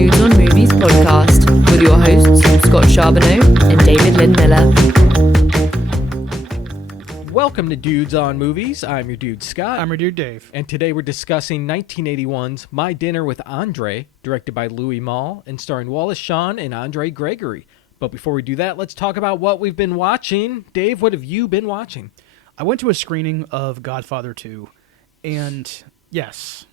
Dudes on Movies podcast with your hosts, Scott Charboneau and David Lynn Miller. Welcome to Dudes on Movies. I'm your dude, Scott. I'm your dude, Dave. And today we're discussing 1981's My Dinner with Andre, directed by Louis Malle and starring Wallace, Shawn, and Andre Gregory. But before we do that, let's talk about what we've been watching. Dave, what have you been watching? I went to a screening of Godfather 2, and yes,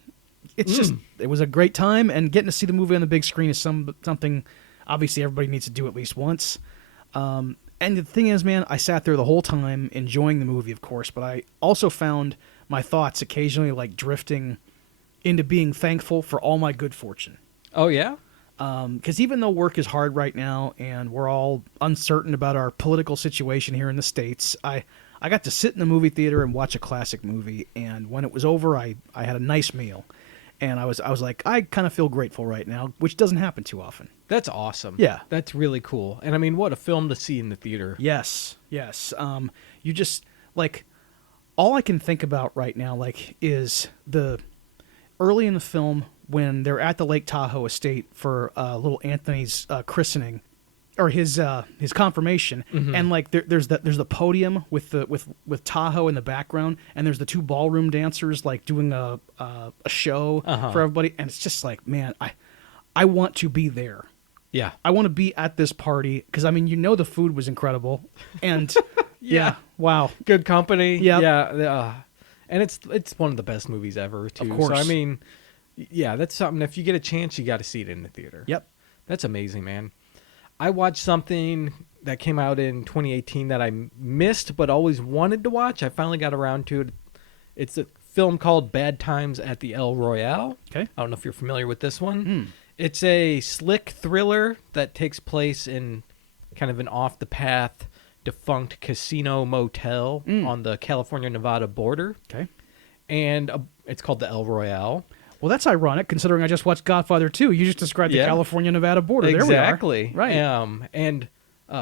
it's just, it was a great time, and getting to see the movie on the big screen is something obviously everybody needs to do at least once. And the thing is, man, I sat there the whole time enjoying the movie, of course, but I also found my thoughts occasionally like drifting into being thankful for all my good fortune. Oh, yeah? Because even though work is hard right now and we're all uncertain about our political situation here in the States, I got to sit in the movie theater and watch a classic movie, and when it was over, I had a nice meal. And I was like, I kind of feel grateful right now, which doesn't happen too often. That's awesome. Yeah. That's really cool. And I mean, what a film to see in the theater. Yes. You just, like, all I can think about right now, like, is the early in the film when they're at the Lake Tahoe estate for little Anthony's christening, or his confirmation, and like there's the podium with Tahoe in the background, and there's the two ballroom dancers like doing a show for everybody, and it's just like, man, I want to be there. Yeah, I want to be at this party because I mean, the food was incredible, and yeah, wow, good company. Yep. Yeah, and it's one of the best movies ever too. Of course. So I mean, yeah, that's something. If you get a chance, you got to see it in the theater. Yep, that's amazing, man. I watched something that came out in 2018 that I missed but always wanted to watch. I finally got around to it. It's a film called Bad Times at the El Royale. Okay. I don't know if you're familiar with this one. It's a slick thriller that takes place in kind of an off-the-path, defunct casino motel on the California-Nevada border. Okay. And it's called the El Royale. Well, that's ironic, considering I just watched Godfather 2. You just described the California-Nevada border. Exactly. There we are. Right. And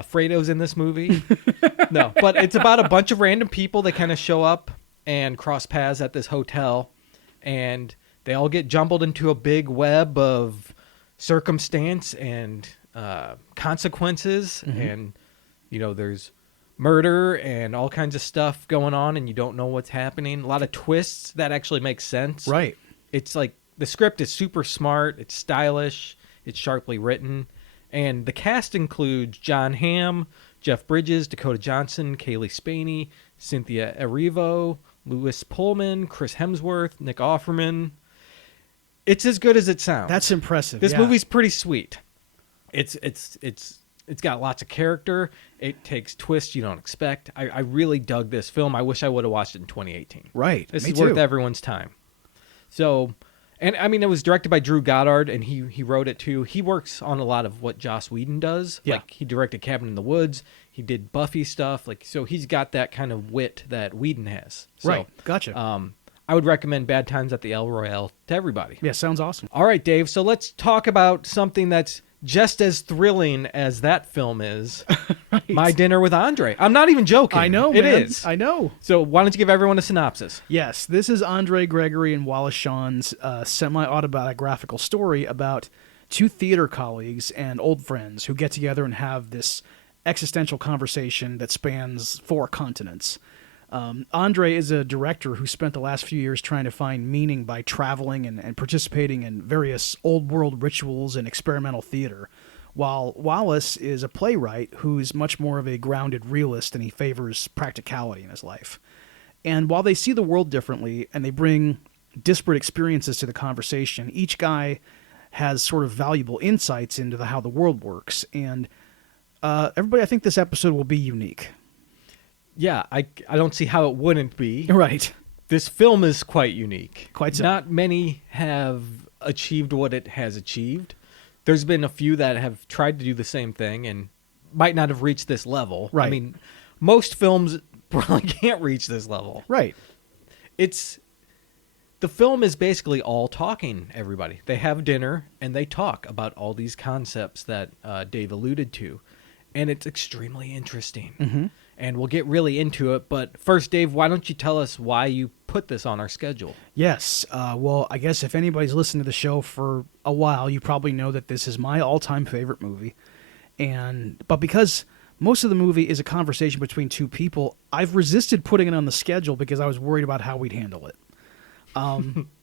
Fredo's in this movie. No, but it's about a bunch of random people that kind of show up and cross paths at this hotel, and they all get jumbled into a big web of circumstance and consequences, and, there's murder and all kinds of stuff going on, and you don't know what's happening. A lot of twists that actually make sense. Right. It's like the script is super smart, it's stylish, it's sharply written, and the cast includes John Hamm, Jeff Bridges, Dakota Johnson, Kaylee Spaney, Cynthia Erivo, Louis Pullman, Chris Hemsworth, Nick Offerman. It's as good as it sounds. That's impressive. This movie's pretty sweet. It's got lots of character. It takes twists you don't expect. I really dug this film. I wish I would have watched it in 2018. Right. This is worth everyone's time. So, and I mean, it was directed by Drew Goddard, and he wrote it too. He works on a lot of what Joss Whedon does. Yeah. Like, he directed Cabin in the Woods. He did Buffy stuff. Like, so he's got that kind of wit that Whedon has. So, right. Gotcha. I would recommend Bad Times at the El Royale to everybody. Yeah, sounds awesome. All right, Dave. So let's talk about something that's just as thrilling as that film is. Right. My Dinner with Andre. I'm not even joking. I know, it man. is. I know. So why don't you give everyone a synopsis? Yes, this is Andre Gregory and Wallace Shawn's semi-autobiographical story about two theater colleagues and old friends who get together and have this existential conversation that spans 4 continents. Andre is a director who spent the last few years trying to find meaning by traveling and participating in various old-world rituals and experimental theater, while Wallace is a playwright who's much more of a grounded realist and he favors practicality in his life. And while they see the world differently and they bring disparate experiences to the conversation, each guy has sort of valuable insights into how the world works. And everybody, I think this episode will be unique. Yeah, I don't see how it wouldn't be. Right. This film is quite unique. Quite so. Not many have achieved what it has achieved. There's been a few that have tried to do the same thing and might not have reached this level. Right. I mean, most films probably can't reach this level. Right. The film is basically all talking, everybody. They have dinner and they talk about all these concepts that Dave alluded to. And it's extremely interesting. And we'll get really into it. But first, Dave, why don't you tell us why you put this on our schedule. Yes. Well, I guess if anybody's listened to the show for a while, you probably know that this is my all-time favorite movie. But because most of the movie is a conversation between two people, I've resisted putting it on the schedule because I was worried about how we'd handle it.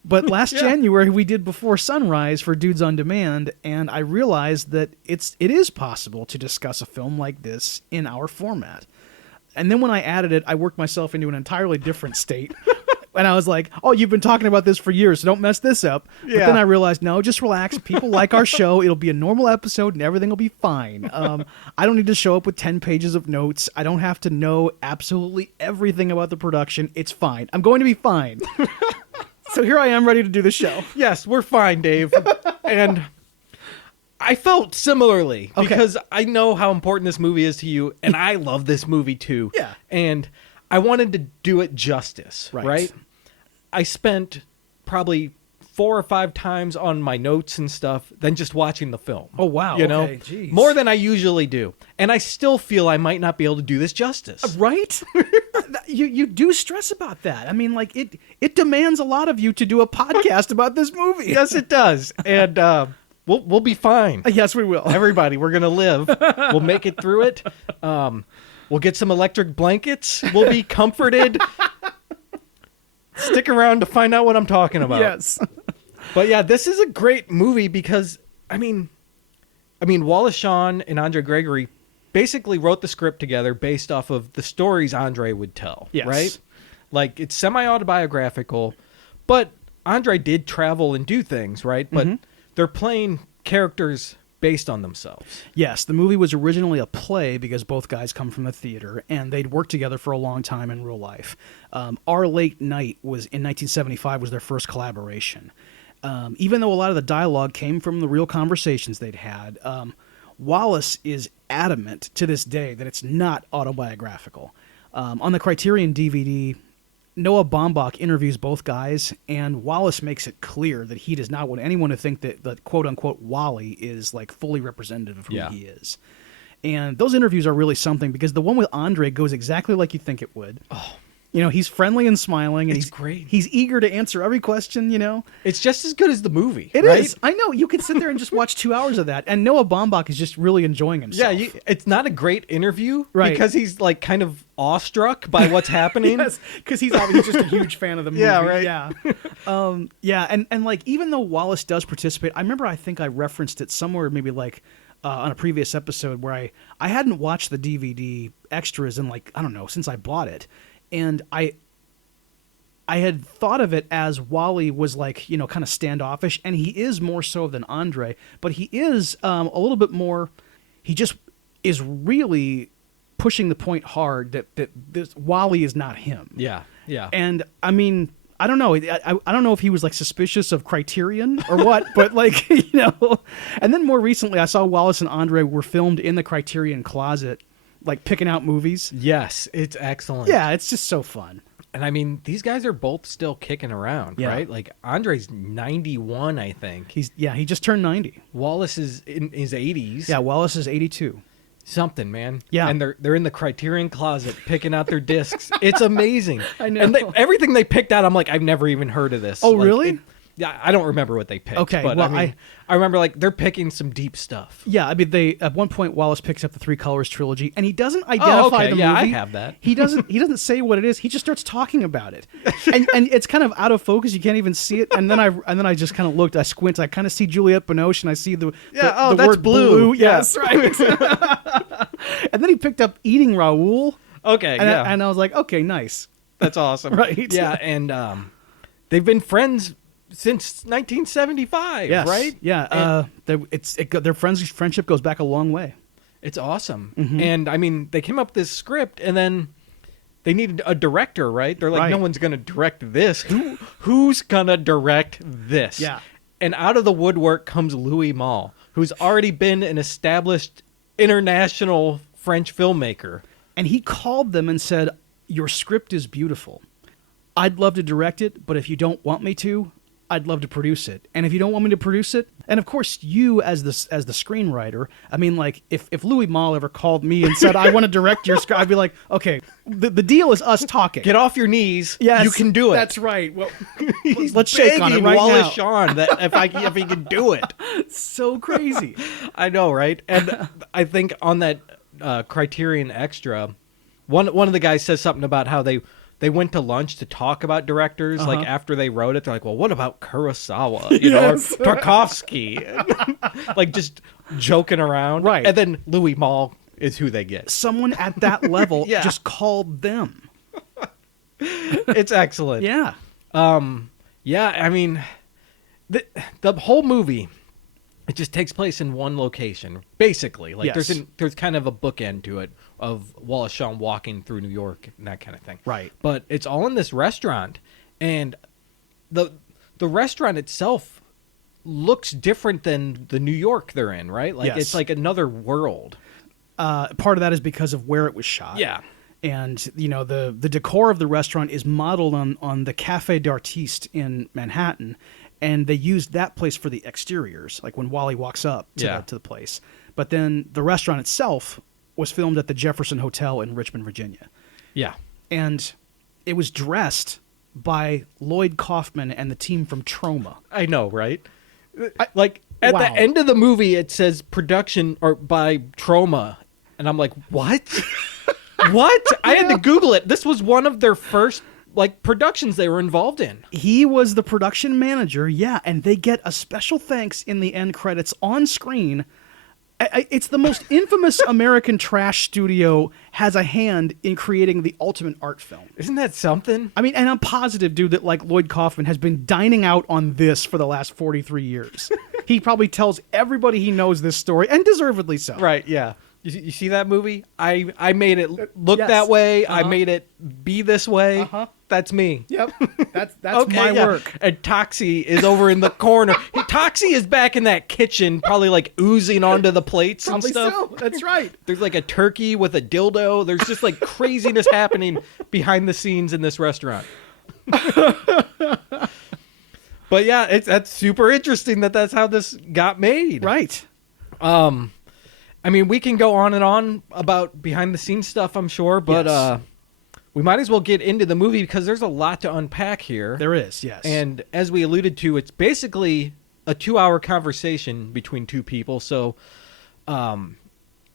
But last January we did Before Sunrise for Dudes on Demand, and I realized that it is possible to discuss a film like this in our format. And then when I added it, I worked myself into an entirely different state. And I was like, oh, you've been talking about this for years, so don't mess this up. But then I realized, no, just relax. People like our show. It'll be a normal episode, and everything will be fine. I don't need to show up with 10 pages of notes. I don't have to know absolutely everything about the production. It's fine. I'm going to be fine. So here I am, ready to do the show. Yes, we're fine, Dave. And I felt similarly because I know how important this movie is to you, and I love this movie too. Yeah. And I wanted to do it justice, right? I spent probably 4 or 5 times on my notes and stuff than just watching the film. Oh, wow. You know? Jeez. More than I usually do. And I still feel I might not be able to do this justice. Right? You do stress about that. I mean, like, it demands a lot of you to do a podcast about this movie. Yes, it does. And we'll be fine. Yes, we will. Everybody, we're going to live. We'll make it through it. We'll get some electric blankets. We'll be comforted. Stick around to find out what I'm talking about. Yes. But yeah, this is a great movie because, I mean, Wallace Shawn and Andre Gregory basically wrote the script together based off of the stories Andre would tell, right? Like, it's semi-autobiographical, but Andre did travel and do things, right? But they're playing characters based on themselves. Yes, the movie was originally a play because both guys come from the theater, and they'd worked together for a long time in real life. Our Late Night was in 1975 was their first collaboration. Even though a lot of the dialogue came from the real conversations they'd had, Wallace is adamant to this day that it's not autobiographical. On the Criterion DVD, Noah Baumbach interviews both guys, and Wallace makes it clear that he does not want anyone to think that quote-unquote Wally is like fully representative of who he is. And those interviews are really something because the one with Andre goes exactly like you think it would. Oh, you know, he's friendly and smiling, and he's great. He's eager to answer every question, you know. It's just as good as the movie. It right? is. I know. You could sit there and just watch 2 hours of that. And Noah Baumbach is just really enjoying himself. Yeah, it's not a great interview because he's like kind of awestruck by what's happening. Yes, because he's obviously just a huge fan of the movie. Yeah, right. Yeah. And like, even though Wallace does participate, I think I referenced it somewhere, maybe like on a previous episode where I hadn't watched the DVD extras in like, I don't know, since I bought it. And I had thought of it as Wally was like, you know, kind of standoffish, and he is more so than Andre, but he is a little bit more, he just is really pushing the point hard that this Wally is not him. Yeah. And I mean, I don't know. I don't know if he was like suspicious of Criterion or what, but like, you know. And then more recently, I saw Wallace and Andre were filmed in the Criterion closet, like picking out movies. Yes, it's excellent. Yeah, it's just so fun. And I mean, these guys are both still kicking around, right? Like, Andre's 91, I think. He just turned 90. Wallace is in his 80s. Yeah, Wallace is 82. Something, man. Yeah. And they're in the Criterion closet picking out their discs. It's amazing. I know. And everything they picked out, I'm like, I've never even heard of this. Oh, like, really? Yeah, I don't remember what they picked. Okay, but well, I remember like they're picking some deep stuff. Yeah, I mean, they at one point Wallace picks up the Three Colors trilogy, and he doesn't identify the movie. Yeah, I have that. He doesn't say what it is. He just starts talking about it, and it's kind of out of focus. You can't even see it. And then I just kind of looked. I squint. I kind of see Juliette Binoche, and I see the that's word blue. Yes, right. And then he picked up Eating Raoul. Okay, and I was like, okay, nice. That's awesome. Right. Yeah, and they've been friends since 1975, right? Yeah, their friendship goes back a long way. It's awesome. Mm-hmm. And I mean, they came up with this script, and then they needed a director, right? They're like, no one's going to direct this. Who's going to direct this? Yeah. And out of the woodwork comes Louis Malle, who's already been an established international French filmmaker. And he called them and said, your script is beautiful. I'd love to direct it, but if you don't want me to, I'd love to produce it. And if you don't want me to produce it, and of course you as the screenwriter, I mean, like if Louis Malle ever called me and said I want to direct your script, I'd be like, okay, the deal is us talking. Get off your knees. Yes, you can do it. That's right. Well, He's let's shake on it begging right Wallace now. Shawn that if he can do it. So crazy. I know, right? And I think on that Criterion Extra, one of the guys says something about how they went to lunch to talk about directors. Like after they wrote it, they're like, well, what about Kurosawa, or Tarkovsky? Like just joking around. Right. And then Louis Malle is who they get. Someone at that level Yeah. just called them. It's excellent. Yeah. Yeah, I mean, the whole movie, it just takes place in one location, basically. Like Yes. there's kind of a bookend to it of Wallace Shawn walking through New York and that kind of thing. Right. But it's all in this restaurant, and the restaurant itself looks different than the New York they're in, right? Like Yes. it's like another world. Part of that is because of where it was shot. Yeah. And, the decor of the restaurant is modeled on the Café d'Artiste in Manhattan. And they used that place for the exteriors, like when Wally walks up to the place. But then the restaurant itself was filmed at the Jefferson Hotel in Richmond, Virginia. Yeah. And it was dressed by Lloyd Kaufman and the team from Troma. I know, right? Like at Wow. the end of the movie, it says production or by Troma, and I'm like, what? What? I had to Google it. This was one of their first productions they were involved in. He was the production manager, yeah, and they get a special thanks in the end credits on screen. It's the most infamous American trash studio has a hand in creating the ultimate art film. Isn't that something? I mean, and I'm positive, dude, that like Lloyd Kaufman has been dining out on this for the last 43 years. He probably tells everybody he knows this story, and deservedly so. Right, yeah. You see that movie? I made it look Yes. that way. I made it be this way. That's me. Yep, that's Okay, my yeah. work. And Toxie is over in the corner. Toxie is back in that kitchen, probably like oozing onto the plates Probably and stuff. so. That's right. There's like a turkey with a dildo. There's just like craziness happening behind the scenes in this restaurant. But yeah, that's super interesting that's how this got made. Right. I mean, we can go on and on about behind the scenes stuff, I'm sure, but Yes. we might as well get into the movie because there's a lot to unpack here. There is, yes. And as we alluded to, it's basically a 2-hour conversation between two people. So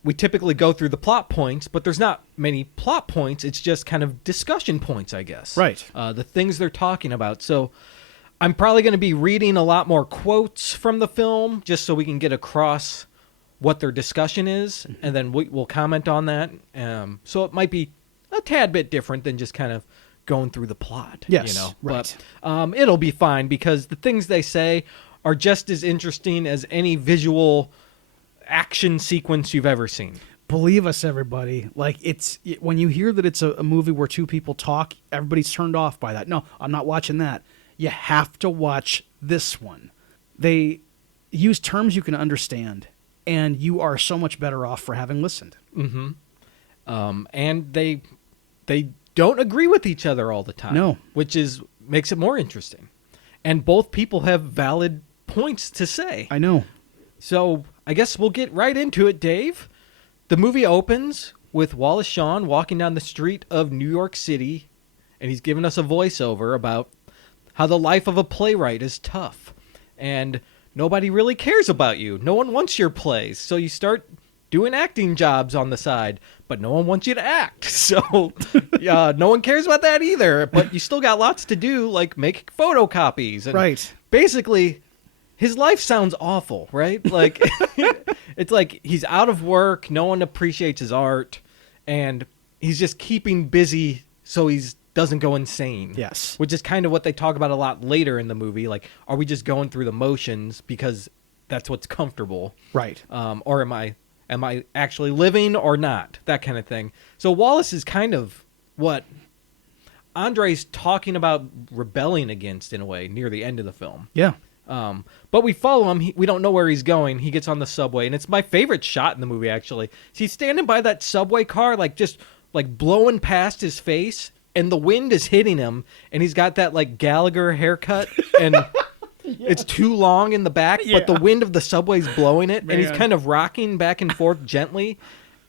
we typically go through the plot points, but there's not many plot points. It's just kind of discussion points, I guess. Right. The things they're talking about. So I'm probably going to be reading a lot more quotes from the film just so we can get across what their discussion is, and then we'll comment on that. So it might be a tad bit different than just kind of going through the plot. Yes, right. But it'll be fine because the things they say are just as interesting as any visual action sequence you've ever seen. Believe us, everybody. Like when you hear that it's a movie where two people talk, everybody's turned off by that. No, I'm not watching that. You have to watch this one. They use terms you can understand, and you are so much better off for having listened. Mm-hmm. And they don't agree with each other all the time. No. Which makes it more interesting. And both people have valid points to say. I know. So I guess we'll get right into it, Dave. The movie opens with Wallace Shawn walking down the street of New York City, and he's giving us a voiceover about how the life of a playwright is tough. And nobody really cares about you. No one wants your plays. So you start doing acting jobs on the side, but no one wants you to act. So no one cares about that either. But you still got lots to do, like make photocopies. And Right. Basically, his life sounds awful, right? Like it's like he's out of work. No one appreciates his art. And he's just keeping busy so he doesn't go insane. Yes. Which is kind of what they talk about a lot later in the movie. Like, are we just going through the motions because that's what's comfortable? Right. Or am I actually living or not? That kind of thing. So Wallace is kind of what Andre's talking about rebelling against in a way near the end of the film. Yeah. But we follow him. We don't know where he's going. He gets on the subway, and it's my favorite shot in the movie, actually. He's standing by that subway car, just blowing past his face, and the wind is hitting him, and he's got that Gallagher haircut, and It's too long in the back, but the wind of the subway's blowing it, and he's kind of rocking back and forth gently.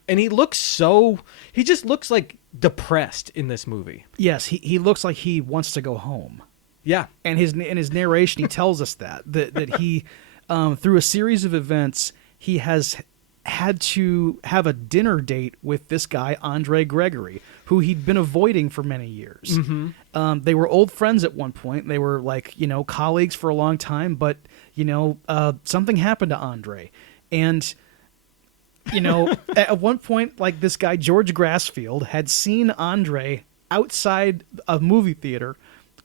And he just looks like depressed in this movie. Yes, he looks like he wants to go home. Yeah. And in his narration, he tells us that he, through a series of events, he has had to have a dinner date with this guy, Andre Gregory, who he'd been avoiding for many years. Mm-hmm. They were old friends at one point. They were colleagues for a long time, but, something happened to Andre. And, at one point, like this guy, George Grassfield, had seen Andre outside a movie theater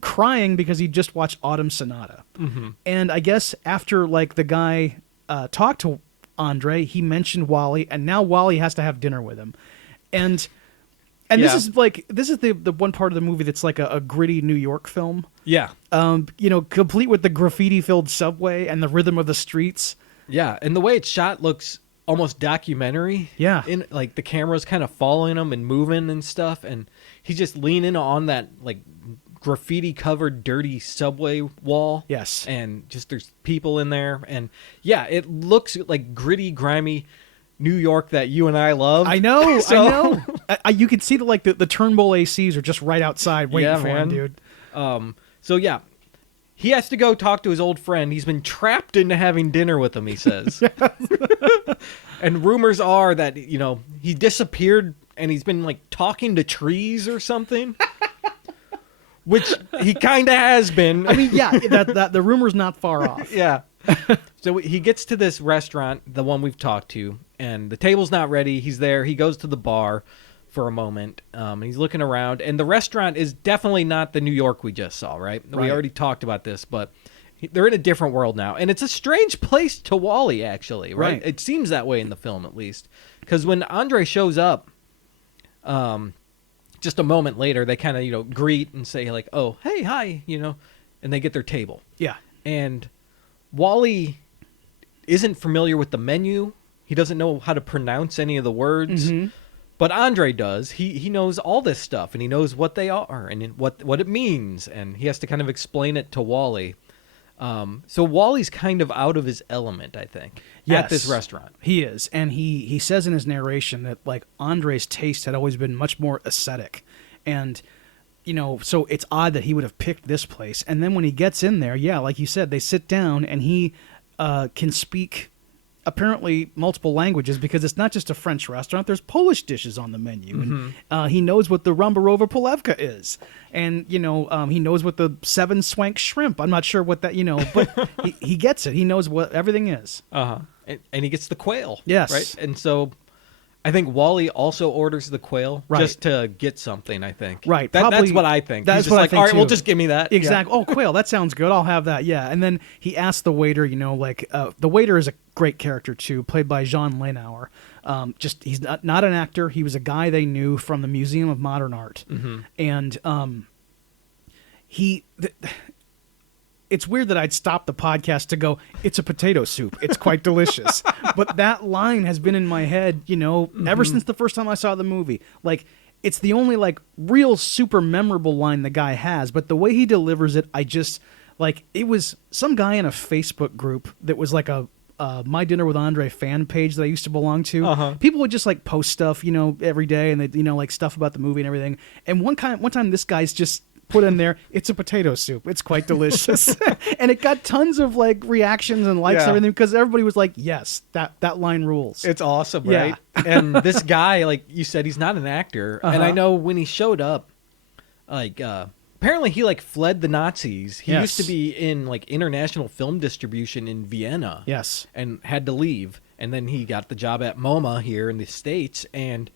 crying because he just watched Autumn Sonata. Mm-hmm. And I guess after the guy talked to Andre, he mentioned Wally, and now Wally has to have dinner with him. And this is the one part of the movie that's like a gritty New York film. Yeah. Complete with the graffiti-filled subway and the rhythm of the streets. Yeah, and the way it's shot looks almost documentary. Yeah. In the camera's kind of following him and moving and stuff, and he's just leaning on that graffiti-covered dirty subway wall. Yes. And just there's people in there, and yeah, it looks like gritty, grimy New York that you and I love. I know, I know. You can see the turnbull ACs are just right outside waiting for him, dude. So yeah, he has to go talk to his old friend. He's been trapped into having dinner with him, he says. And rumors are that, he disappeared and he's been talking to trees or something. Which he kind of has been. I mean, yeah, that the rumor's not far off. Yeah. So he gets to this restaurant, the one we've talked to, and the table's not ready. He's there. He goes to the bar for a moment. He's looking around, and the restaurant is definitely not the New York we just saw, right? We already talked about this, but they're in a different world now. And it's a strange place to Wally, actually, right? It seems that way in the film, at least. Because when Andre shows up, just a moment later, they kind of, greet and say oh, hey, hi, and they get their table. Yeah. And Wally isn't familiar with the menu. He doesn't know how to pronounce any of the words. Mm-hmm. But Andre does. He knows all this stuff, and he knows what they are and what it means, and he has to kind of explain it to Wally. So Wally's kind of out of his element, I think, at this restaurant. He is, and he says in his narration that Andre's taste had always been much more ascetic, and so it's odd that he would have picked this place. And then when he gets in there, yeah, like you said, they sit down, and he can speak apparently multiple languages, because it's not just a French restaurant. There's Polish dishes on the menu. Mm-hmm. And he knows what the Rumbarova Polevka is. And, he knows what the Seven Swank Shrimp. I'm not sure what that, but he gets it. He knows what everything is. Uh-huh. And he gets the quail. Yes. Right? And so I think Wally also orders the quail just to get something, I think. Right. That's what I think. That's He's what just I think, all right, too. well, just give me that. Exactly. Yeah. Oh, quail, that sounds good. I'll have that. Yeah. And then he asks the waiter, the waiter is a great character, too, played by Jean Lenauer. He's not an actor. He was a guy they knew from the Museum of Modern Art. Mm-hmm. And it's weird that I'd stop the podcast to go, it's a potato soup. It's quite delicious. But that line has been in my head, ever since the first time I saw the movie. It's the only, real super memorable line the guy has. But the way he delivers it, I just, it was some guy in a Facebook group that was a My Dinner with Andre fan page that I used to belong to. Uh-huh. People would just, post stuff, every day, and they'd, stuff about the movie and everything. And one time this guy's just put in there, it's a potato soup. It's quite delicious. And it got tons of reactions and likes and everything, because everybody was like, yes, that line rules. It's awesome, right? And this guy, like you said, he's not an actor. Uh-huh. And I know when he showed up, apparently he fled the Nazis. He used to be in international film distribution in Vienna. Yes. And had to leave. And then he got the job at MoMA here in the States, and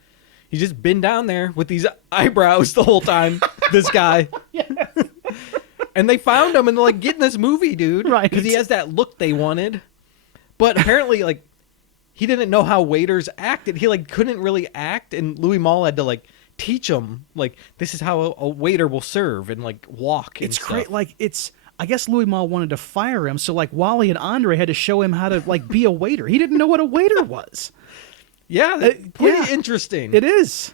he's just been down there with these eyebrows the whole time, this guy. Yes. And they found him and they're getting this movie, dude. Right. Because he has that look they wanted. But apparently, he didn't know how waiters acted. He, couldn't really act. And Louis Malle had to, teach him, this is how a waiter will serve and, walk and it's stuff. great. I guess Louis Malle wanted to fire him. So, Wally and Andre had to show him how to, be a waiter. He didn't know what a waiter was. Yeah, pretty interesting. It is.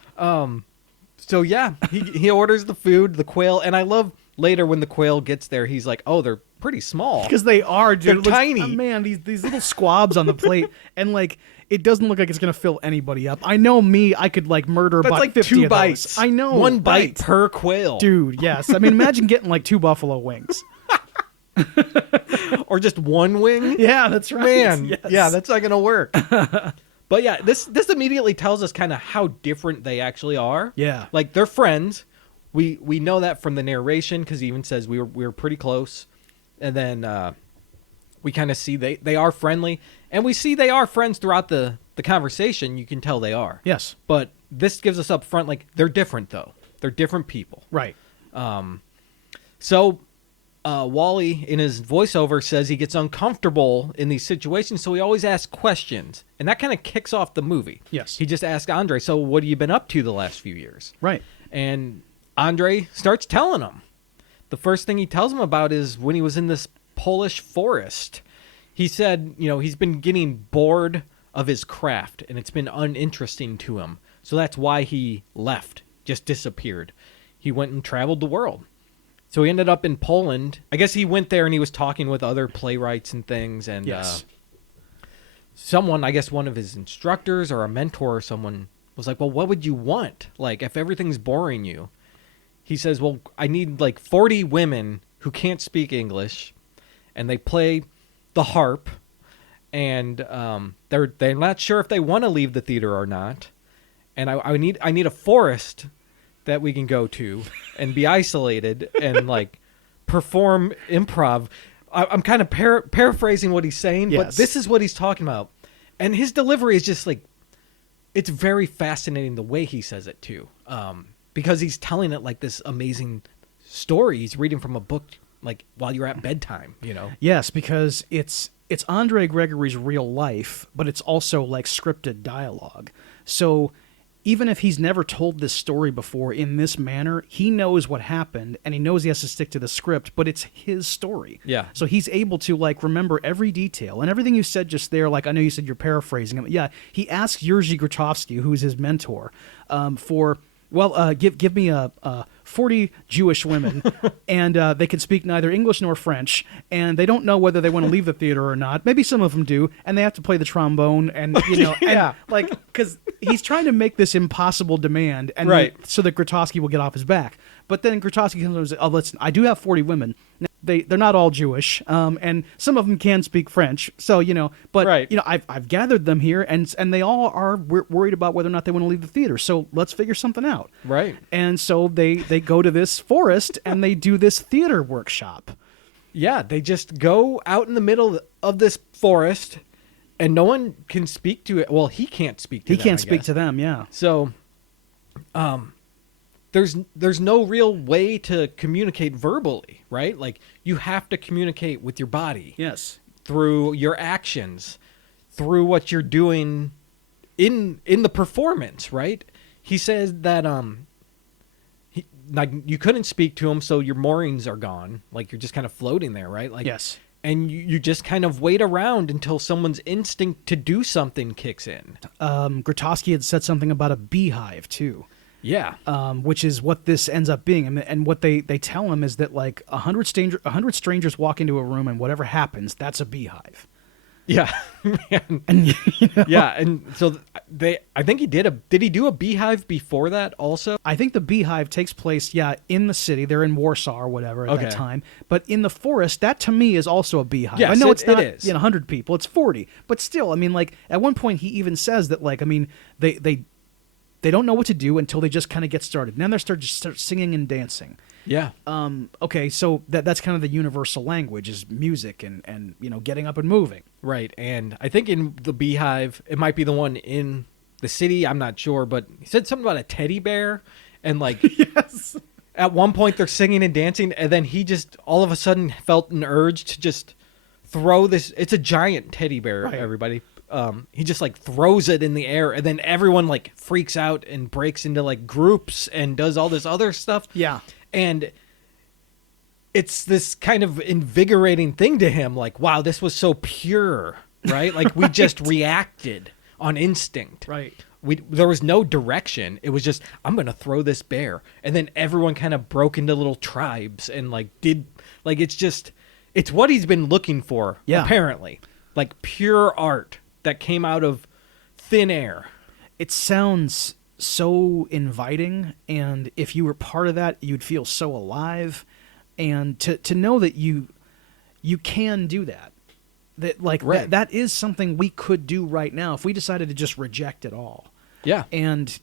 So yeah, he orders the food, the quail, and I love later when the quail gets there, he's like, oh, they're pretty small. Because they are, dude. They're It looks- tiny. oh, man, these little squabs on the plate, and like it doesn't look like it's gonna fill anybody up. I know me, I could like murder That's about like 50 2 of those. bites. I know, 1 bite right. per quail. Dude. Yes, I mean, imagine getting like 2 buffalo wings. Or just 1 wing. Yeah, that's right. Man, Yes. yeah, that's not gonna work. But yeah, this immediately tells us kind of how different they actually are. Yeah. Like they're friends. We know that from the narration because he even says we were pretty close, and then we kind of see they are friendly, and we see they are friends throughout the conversation. You can tell they are. Yes. But this gives us up front like they're different though. They're different people. Right. So Wally, in his voiceover, says he gets uncomfortable in these situations, so he always asks questions. And that kind of kicks off the movie. Yes. He just asks Andre, so what have you been up to the last few years? Right. And Andre starts telling him. The first thing he tells him about is when he was in this Polish forest. He said, he's been getting bored of his craft, and it's been uninteresting to him. So that's why he left, just disappeared. He went and traveled the world. So he ended up in Poland. I guess he went there and he was talking with other playwrights and things. And Yes. someone, I guess one of his instructors or a mentor or someone was like, well, what would you want? Like, if everything's boring you. He says, well, I need like 40 women who can't speak English. And they play the harp. And they're not sure if they want to leave the theater or not. And I need a forest that we can go to and be isolated and like perform improv. I'm kind of paraphrasing what he's saying, but Yes. this is what he's talking about. And his delivery is just like, it's very fascinating the way he says it too. Because he's telling it like this amazing story. He's reading from a book like while you're at bedtime, Yes, because it's Andre Gregory's real life, but it's also like scripted dialogue. So even if he's never told this story before in this manner, he knows what happened and he knows he has to stick to the script, but it's his story. Yeah. So he's able to like remember every detail and everything you said just there. Like I know you said you're paraphrasing him. Yeah. He asks Jerzy Grotowski, who's his mentor, give me 40 Jewish women, and they can speak neither English nor French, and they don't know whether they want to leave the theater or not. Maybe some of them do, and they have to play the trombone, and Yeah. because he's trying to make this impossible demand, and Right. so that Grotowski will get off his back. But then Grotowski comes and says, "Oh, listen, I do have 40 women. Now, they're not all Jewish, and some of them can speak French. So but Right. I've gathered them here, and they all are worried about whether or not they want to leave the theater. So let's figure something out." Right. And so they go to this forest and they do this theater workshop. Yeah, they just go out in the middle of this forest, and no one can speak to it. Well, he can't speak to He them, can't I speak guess. to them, yeah. So, there's no real way to communicate verbally, right? Like, you have to communicate with your body. Yes. Through your actions, through what you're doing in the performance, right? He says that you couldn't speak to him, so your moorings are gone. Like you're just kind of floating there, right? Like Yes. And you just kind of wait around until someone's instinct to do something kicks in. Grotowski had said something about a beehive too. Yeah. Which is what this ends up being, and what they tell him is that like 100 strangers walk into a room, and whatever happens, that's a beehive. Yeah. Man. And Yeah, and so I think did he do a beehive before that also? I think the beehive takes place, in the city. They're in Warsaw or whatever at that time. But in the forest, that to me is also a beehive. Yes, I know it's not it is. 100 people, it's 40. But still, I mean, like at one point he even says that they don't know what to do until they just kind of get started. And then they start singing and dancing. Yeah. Okay, so that's kind of the universal language is music and getting up and moving. Right, and I think in the beehive, it might be the one in the city, I'm not sure, but he said something about a teddy bear, and like Yes. at one point they're singing and dancing, and then he just all of a sudden felt an urge to just throw this, it's a giant teddy bear, Right. everybody. He just like throws it in the air, and then everyone like freaks out and breaks into like groups and does all this other stuff. Yeah. And it's this kind of invigorating thing to him, like, wow, this was so pure, right? Like we just reacted on instinct. Right. there was no direction. It was just, I'm going to throw this bear. And then everyone kind of broke into little tribes and it's what he's been looking for, apparently. Like pure art that came out of thin air. It sounds so inviting, and if you were part of that, you'd feel so alive. And to know that you can do that. That is something we could do right now if we decided to just reject it all. Yeah. And,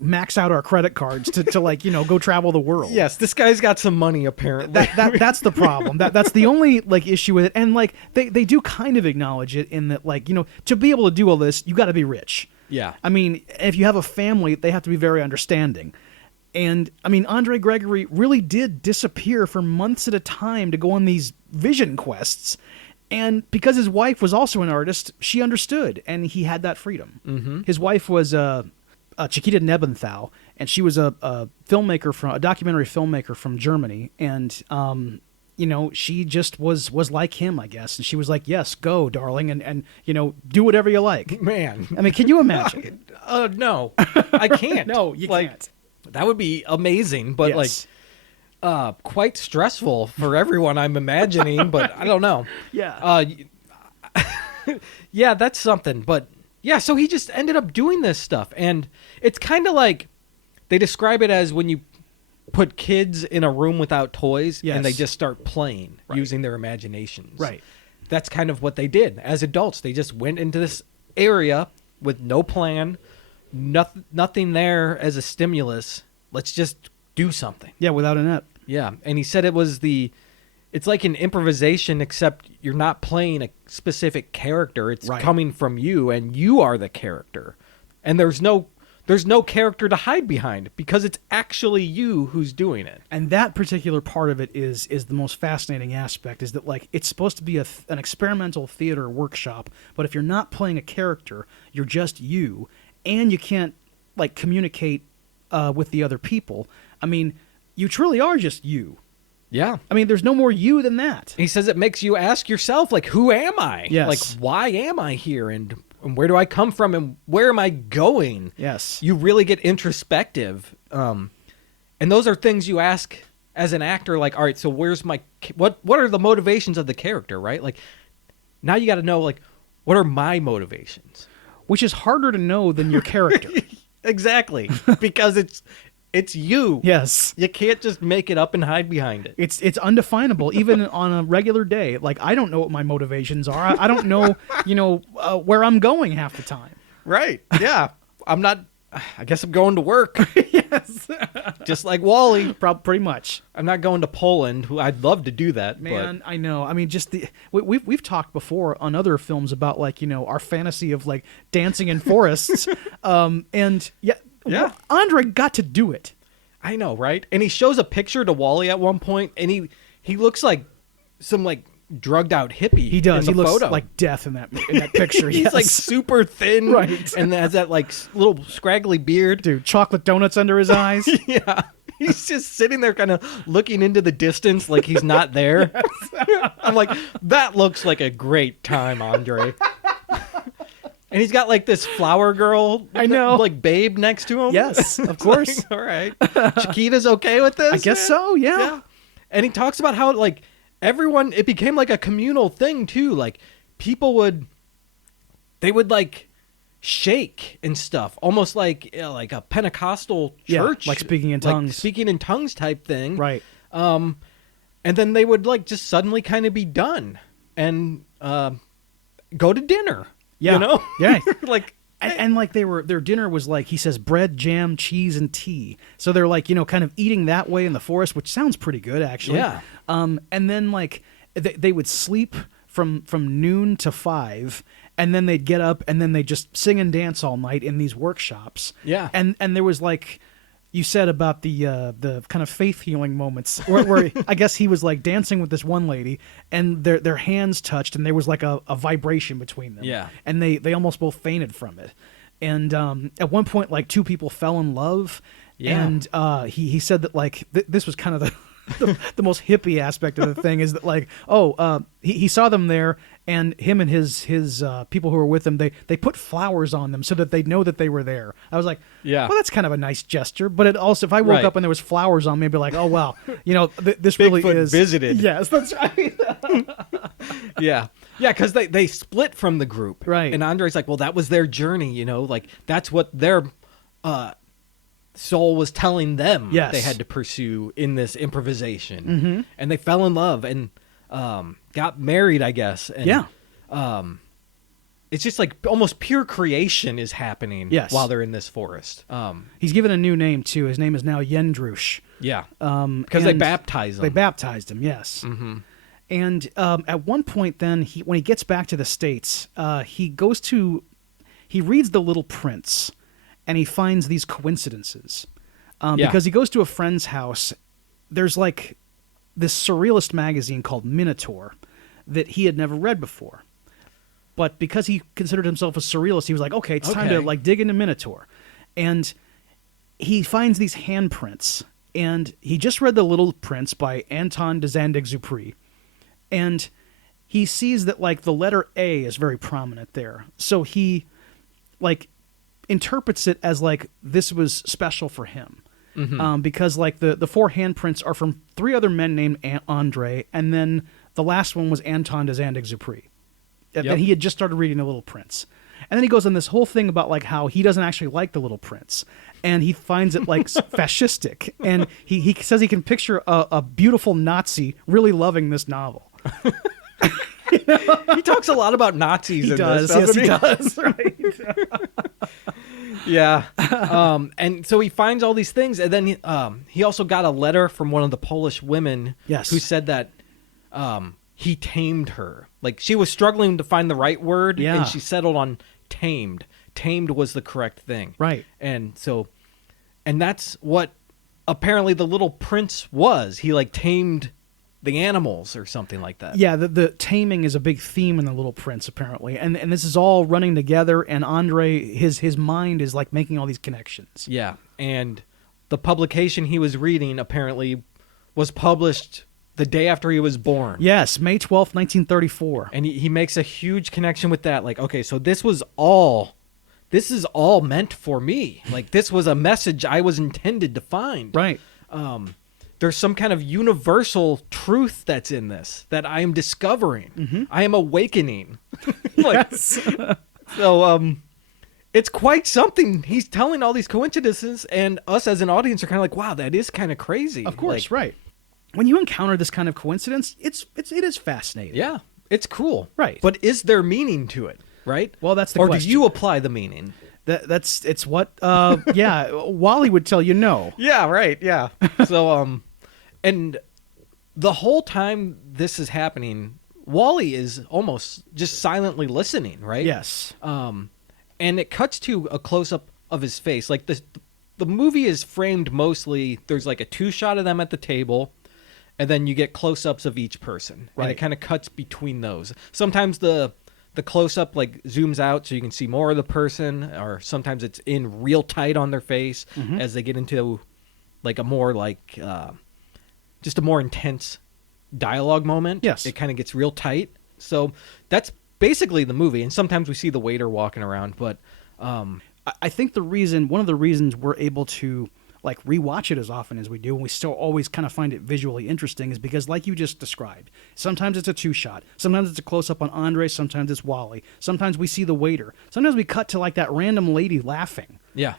max out our credit cards to go travel the world. Yes, this guy's got some money, apparently. That's the problem. That's the only, issue with it. And, they do kind of acknowledge it in that, to be able to do all this, you got to be rich. Yeah. I mean, if you have a family, they have to be very understanding. And, Andre Gregory really did disappear for months at a time to go on these vision quests. And because his wife was also an artist, she understood, and he had that freedom. Mm-hmm. His wife was Chiquita Nebenthau, and she was a documentary filmmaker from Germany, and she just was like him, I guess, and she was like, "Yes, go, darling, and do whatever you like." Man, can you imagine? No, I can't. No, you can't. That would be amazing, but yes. Quite stressful for everyone, I'm imagining, but I don't know. Yeah. Yeah, that's something. But yeah, so he just ended up doing this stuff. And it's kind of like they describe it as when you put kids in a room without toys and they just start playing using their imaginations. Right. That's kind of what they did as adults. They just went into this area with no plan, nothing there as a stimulus. Let's just do something. Yeah, without a net. Yeah, and he said it's like an improvisation, except you're not playing a specific character. It's coming from you, and you are the character. And there's no character to hide behind because it's actually you who's doing it. And that particular part of it is the most fascinating aspect, is that it's supposed to be an experimental theater workshop, but if you're not playing a character, you're just you, and you can't communicate with the other people. You truly are just you. Yeah. There's no more you than that. He says it makes you ask yourself, who am I? Yes. Why am I here? And where do I come from? And where am I going? Yes. You really get introspective. And those are things you ask as an actor, all right, so where's what are the motivations of the character, right? Now you got to know, what are my motivations? Which is harder to know than your character. Exactly. Because it's you. Yes. You can't just make it up and hide behind it. It's undefinable, even on a regular day. I don't know what my motivations are. I don't know, where I'm going half the time. Right. Yeah. I guess I'm going to work. Yes. Just like Wally. Pretty much. I'm not going to Poland. I'd love to do that. Man, but... I know. We've talked before on other films about our fantasy of dancing in forests. And yeah. Yeah. Andre got to do it. I know, right? And he shows a picture to Wally at one point, and he looks like some drugged out hippie. He does. In the he looks photo. like death in that picture. He's yes. super thin, right? And has that little scraggly beard. Dude, chocolate donuts under his eyes. Yeah. He's just sitting there kind of looking into the distance like he's not there. Yes. I'm like, that looks like a great time, Andre. And he's got this flower girl, I know, babe next to him. Yes, of course. All right, Chiquita's okay with this. I guess so. Yeah. And he talks about how everyone, it became a communal thing too. People would shake and stuff, almost like a Pentecostal church, speaking in tongues, speaking in tongues type thing. Right. And then they would just suddenly kind of be done and go to dinner. Yeah. Yeah. And their dinner was he says, bread, jam, cheese, and tea. So they're kind of eating that way in the forest, which sounds pretty good actually. Yeah. And then they would sleep from noon to 5, and then they'd get up and then they just sing and dance all night in these workshops. Yeah. And there was you said about the kind of faith healing moments where I guess he was dancing with this one lady, and their hands touched, and there was a vibration between them. Yeah. And they almost both fainted from it. And at one point, two people fell in love. Yeah. And he said that this was kind of the most hippie aspect of the thing is that like, he saw them there, and him and his people who were with him, they put flowers on them so that they'd know that they were there. I was like, Yeah. well, that's kind of a nice gesture. But it also, if I woke Right. up and there was flowers on me, I'd be like, oh wow, this really Bigfoot is visited. Yes, that's right. Yeah. Yeah, because they split from the group. Right. And Andre's like, well, that was their journey, like that's what their soul was telling them Yes. they had to pursue in this improvisation. Mm-hmm. And they fell in love and got married, I guess. And, Yeah. It's just like almost pure creation is happening Yes. while they're in this forest. He's given a new name too. His name is now Yendrush. Yeah. Because they And baptize him. They baptized him, yes. Mm-hmm. And at one point, then when he gets back to the States, he reads The Little Prince, and he finds these coincidences. Yeah. Because he goes to a friend's house. There's like this surrealist magazine called Minotaur that he had never read before. But because he considered himself a surrealist, he was like, okay, it's time to like dig into Minotaur. And he finds these handprints. And he just read The Little Prince by Anton de Saint-Exupéry. And he sees that like the letter A is very prominent there. So he like interprets it as like this was special for him. Mm-hmm. Because like the four handprints are from three other men named Andre, and then the last one was Anton de Saint-Exupéry. Yep. And he had just started reading The Little Prince. And then he goes on this whole thing about like how he doesn't actually like The Little Prince. And he finds it like fascistic. And he says he can picture a beautiful Nazi really loving this novel. He talks a lot about Nazis He in does. this, doesn't Yes, he? he does. Right. Yeah. And so he finds all these things, and then he also got a letter from one of the Polish women Yes. who said that he tamed her. Like, she was struggling to find the right word, Yeah. and she settled on tamed. Tamed was the correct thing. Right. And that's what apparently the Little Prince was. He, like, tamed the animals or something like that. Yeah, the taming is a big theme in The Little Prince, apparently. And this is all running together, and Andre, his mind is like making all these connections. Yeah, and the publication he was reading apparently was published the day after he was born. Yes, May 12th, 1934. And he makes a huge connection with that. Like, okay, so this is all meant for me. Like, this was a message I was intended to find. Right. There's some kind of universal truth that's in this that I am discovering. Mm-hmm. I am awakening. Like, Yes. so, it's quite something. He's telling all these coincidences, and us as an audience are kind of like, wow, that is kind of crazy. Of course, Like, right. When you encounter this kind of coincidence, it is fascinating. Yeah, it's cool. Right. But is there meaning to it, right? Well, that's the or question. do you apply the meaning? It's what Wally would tell you no. Yeah, right, yeah. So, and the whole time this is happening, Wally is almost just silently listening, right? Yes. And it cuts to a close-up of his face. Like, the movie is framed mostly, there's like a two-shot of them at the table, and then you get close-ups of each person. Right. And it kind of cuts between those. Sometimes the close-up like zooms out so you can see more of the person, or sometimes it's in real tight on their face as they get into like a more like just a more intense dialogue moment. Yes. It kind of gets real tight. So that's basically the movie. And sometimes we see the waiter walking around, but I think one of the reasons we're able to like rewatch it as often as we do, and we still always kind of find it visually interesting, is because, like you just described, sometimes it's a two-shot, sometimes it's a close-up on Andre, sometimes it's Wally, sometimes we see the waiter, sometimes we cut to like that random lady laughing. yeah.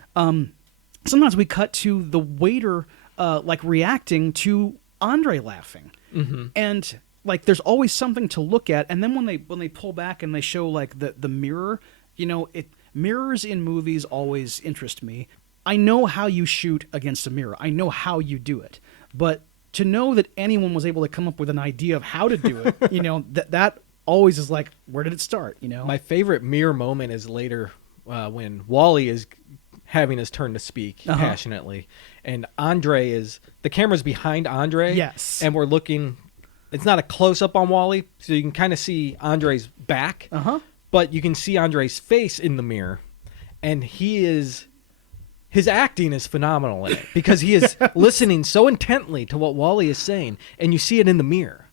Sometimes we cut to the waiter like reacting to Andre laughing. Mm-hmm. And like there's always something to look at, and then when they pull back and they show like the mirror, mirrors in movies always interest me. I know how you shoot against a mirror. I know how you do it. But to know that anyone was able to come up with an idea of how to do it, that always is like, where did it start? My favorite mirror moment is later when Wally is having his turn to speak passionately, and the camera's behind Andre. Yes. And we're looking. It's not a close up on Wally, so you can kind of see Andre's back. But you can see Andre's face in the mirror, and he is his acting is phenomenal in it because he is listening so intently to what Wally is saying, and you see it in the mirror.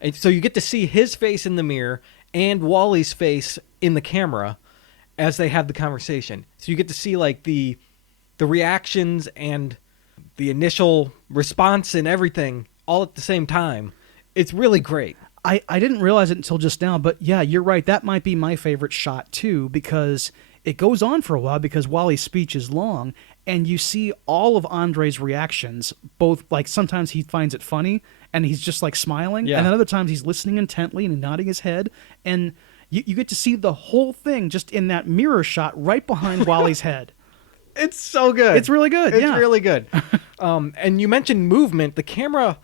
And so you get to see his face in the mirror and Wally's face in the camera as they have the conversation. So you get to see like the reactions and the initial response and everything all at the same time. It's really great. I didn't realize it until just now, but yeah, you're right. That might be my favorite shot too, because it goes on for a while because Wally's speech is long, and you see all of Andre's reactions, both like sometimes he finds it funny and he's just like smiling, and then other times he's listening intently and nodding his head, and you get to see the whole thing just in that mirror shot right behind Wally's head. It's so good. It's really good. It's really good. And you mentioned movement. The camera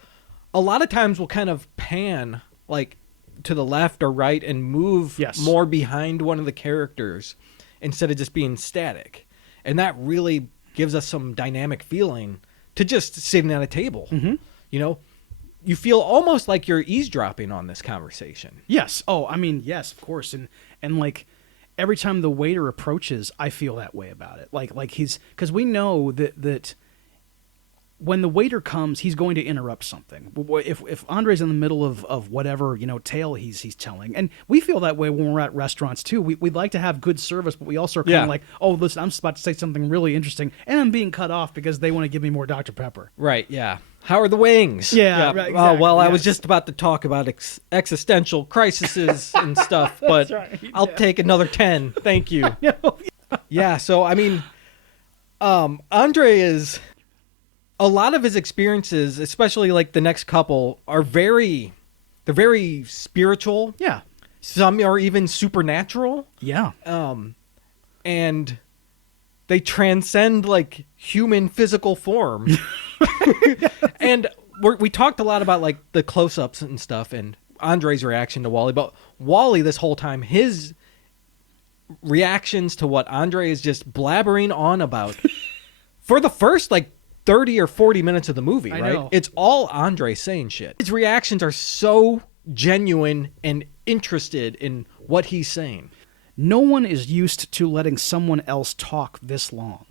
a lot of times will kind of pan like to the left or right and move more behind one of the characters instead of just being static. And that really gives us some dynamic feeling to just sitting at a table. Mm-hmm. You know, you feel almost like you're eavesdropping on this conversation. Yes. Oh, I mean, yes, of course. And like every time the waiter approaches, I feel that way about it. Like he's, because we know that when the waiter comes, he's going to interrupt something. If Andre's in the middle of whatever, tale he's telling, and we feel that way when we're at restaurants too. We'd like to have good service, but we also are kind of like, oh, listen, I'm about to say something really interesting, and I'm being cut off because they want to give me more Dr. Pepper. Right, yeah. How are the wings? Yeah. Right, exactly, well, I was just about to talk about existential crises and stuff, but right, I'll take another 10. Thank you. Yeah, so, I mean, Andre is... A lot of his experiences, especially like the next couple, they're very spiritual. Yeah. Some are even supernatural. Yeah. And they transcend like human physical form. And we talked a lot about like the close-ups and stuff and Andre's reaction to Wally, but Wally this whole time, his reactions to what Andre is just blabbering on about for the first like 30 or 40 minutes of the movie, right? Know. It's all Andre saying shit. His reactions are so genuine and interested in what he's saying. No one is used to letting someone else talk this long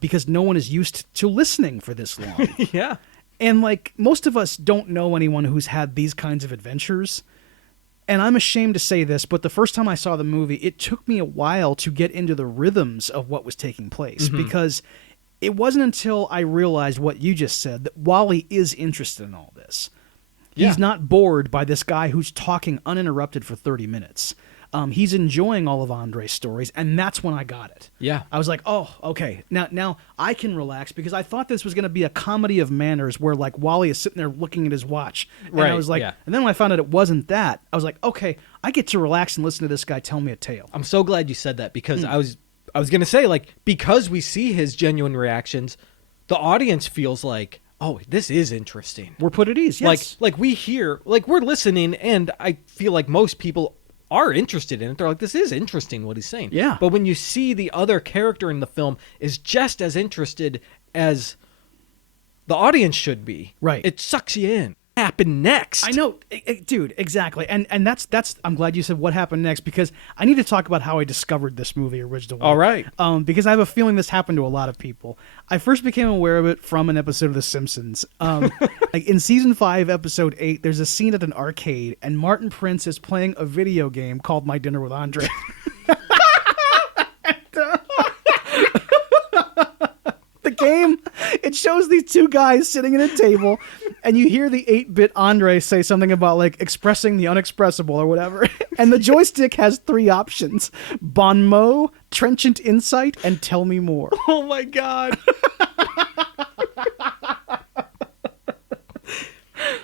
because no one is used to listening for this long. Yeah. And like most of us don't know anyone who's had these kinds of adventures. And I'm ashamed to say this, but the first time I saw the movie, it took me a while to get into the rhythms of what was taking place because it wasn't until I realized what you just said that Wally is interested in all this. Yeah. He's not bored by this guy who's talking uninterrupted for 30 minutes. He's enjoying all of Andre's stories, and that's when I got it. Yeah. I was like, oh, okay. Now I can relax because I thought this was going to be a comedy of manners where like Wally is sitting there looking at his watch. And I was like, and then when I found out it wasn't that, I was like, okay, I get to relax and listen to this guy tell me a tale. I'm so glad you said that because I was going to say, like, because we see his genuine reactions, the audience feels like, oh, this is interesting. We're put at ease, yes. Like we hear, like, we're listening, and I feel like most people are interested in it. They're like, this is interesting what he's saying. Yeah. But when you see the other character in the film is just as interested as the audience should be, right? It sucks you in. Happen next? I know, dude, exactly. And that's I'm glad you said what happened next because I need to talk about how I discovered this movie originally. All right. Because I have a feeling this happened to a lot of people. I first became aware of it from an episode of The Simpsons. Like in season 5, episode 8, there's a scene at an arcade and Martin Prince is playing a video game called My Dinner with Andre. The game, it shows these two guys sitting at a table and you hear the 8-bit Andre say something about like expressing the unexpressible or whatever. And the joystick has 3 options: bon mot, trenchant insight, and tell me more. Oh my God.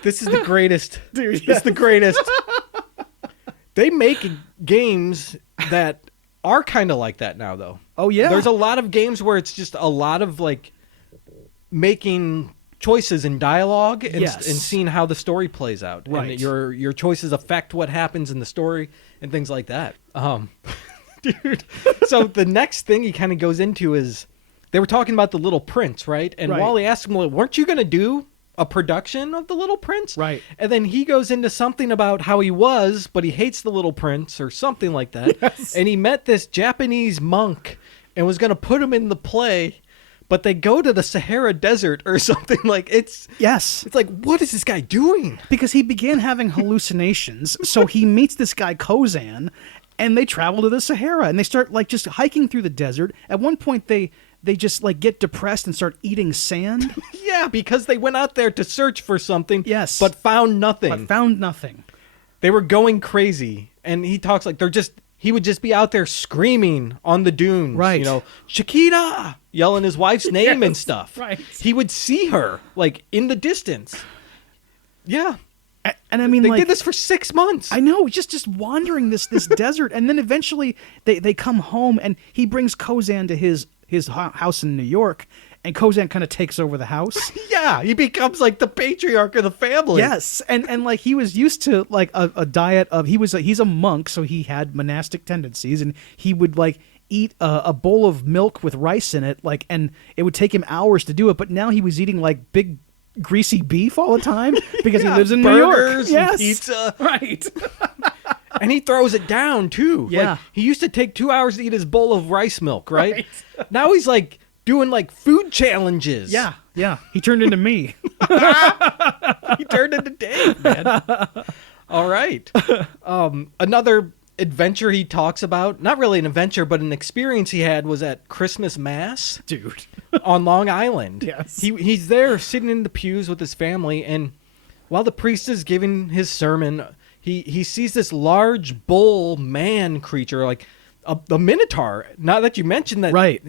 This is the greatest. Dude, yes. This is the greatest. They make games that are kind of like that now, though. Oh, yeah. There's a lot of games where it's just a lot of, like, making choices in dialogue and, and seeing how the story plays out. Right. And your choices affect what happens in the story and things like that. Dude. So the next thing he kind of goes into is they were talking about The Little Prince, right? And Wally asked him, well, weren't you going to do a production of The Little Prince? Right. And then he goes into something about how he was, but he hates The Little Prince or something like that. Yes. And he met this Japanese monk and was going to put him in the play, but they go to the Sahara Desert or something. Like, it's like, what is this guy doing? Because he began having hallucinations, so he meets this guy Kozan, and they travel to the Sahara, and they start like just hiking through the desert. At one point, they just like get depressed and start eating sand. Yeah, because they went out there to search for something. Yes, but found nothing. They were going crazy, and he talks like he would just be out there screaming on the dunes, right? You know, Chiquita, yelling his wife's name and stuff. Right. He would see her like in the distance. Yeah. And I mean, they did this for 6 months. I know, just wandering this desert, and then eventually they come home, and he brings Kozan to his house in New York, and Kozan kind of takes over the house. Yeah, he becomes like the patriarch of the family. Yes, and like he was used to like a diet of he's a monk, so he had monastic tendencies, and he would like eat a bowl of milk with rice in it, like, and it would take him hours to do it. But now he was eating like big greasy beef all the time because he lives in New York. Burgers and pizza, right? And he throws it down too. Yeah, like, he used to take 2 hours to eat his bowl of rice milk, right? Now he's like doing like food challenges. Yeah. He turned into me. He turned into Dave, man. All right. Another adventure he talks about, not really an adventure, but an experience he had, was at Christmas Mass. Dude. On Long Island. Yes. He's there sitting in the pews with his family, and while the priest is giving his sermon, he sees this large bull man creature, like a minotaur. Now that you mentioned that, right?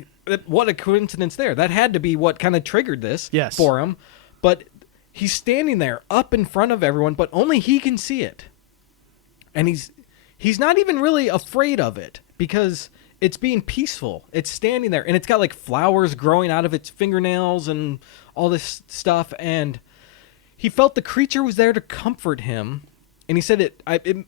What a coincidence there. That had to be what kind of triggered this for him. But he's standing there up in front of everyone, but only he can see it. And he's not even really afraid of it because it's being peaceful. It's standing there, and it's got like flowers growing out of its fingernails and all this stuff. And he felt the creature was there to comfort him. And he said it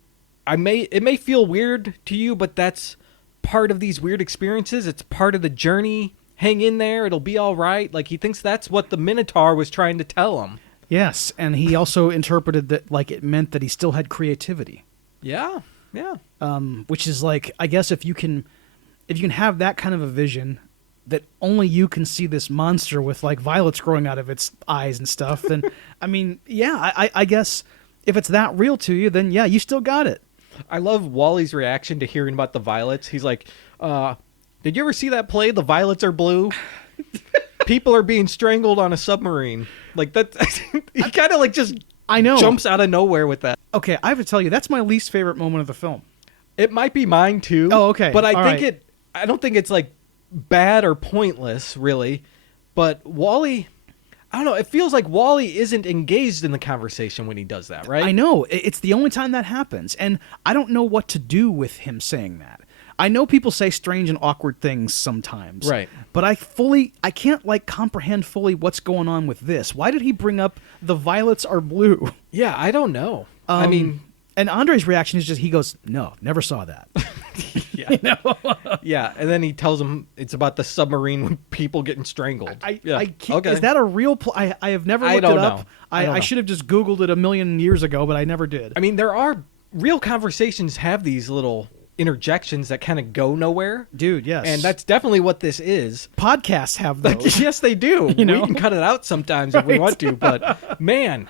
may feel weird to you, but that's part of these weird experiences. It's part of the journey. Hang in there. It'll be all right. Like, he thinks that's what the Minotaur was trying to tell him. Yes. And he also interpreted that like it meant that he still had creativity. Yeah. Which is like, I guess if you can have that kind of a vision that only you can see this monster with like violets growing out of its eyes and stuff, then I mean, yeah, I guess if it's that real to you, then yeah, you still got it. I love Wally's reaction to hearing about the violets. He's like, did you ever see that play, The Violets Are Blue? People are being strangled on a submarine. Like, that. He kind of like just jumps out of nowhere with that. Okay, I have to tell you, that's my least favorite moment of the film. It might be mine too. Oh, okay. But I don't think it's like bad or pointless, really. But Wally, I don't know. It feels like Wally isn't engaged in the conversation when he does that, right? I know. It's the only time that happens. And I don't know what to do with him saying that. I know people say strange and awkward things sometimes. Right. But I can't like comprehend fully what's going on with this. Why did he bring up the violets are blue? Yeah, I don't know. I mean... And Andre's reaction is just, he goes, no, never saw that. Yeah. You know? Yeah, and then he tells him it's about the submarine with people getting strangled. I can't, is that a real... I have never looked it up. I should have just Googled it a million years ago, but I never did. I mean, there are... Real conversations have these little interjections that kind of go nowhere. Dude, yes. And that's definitely what this is. Podcasts have those. Yes, they do. You know? We can cut it out sometimes if we want to, but man,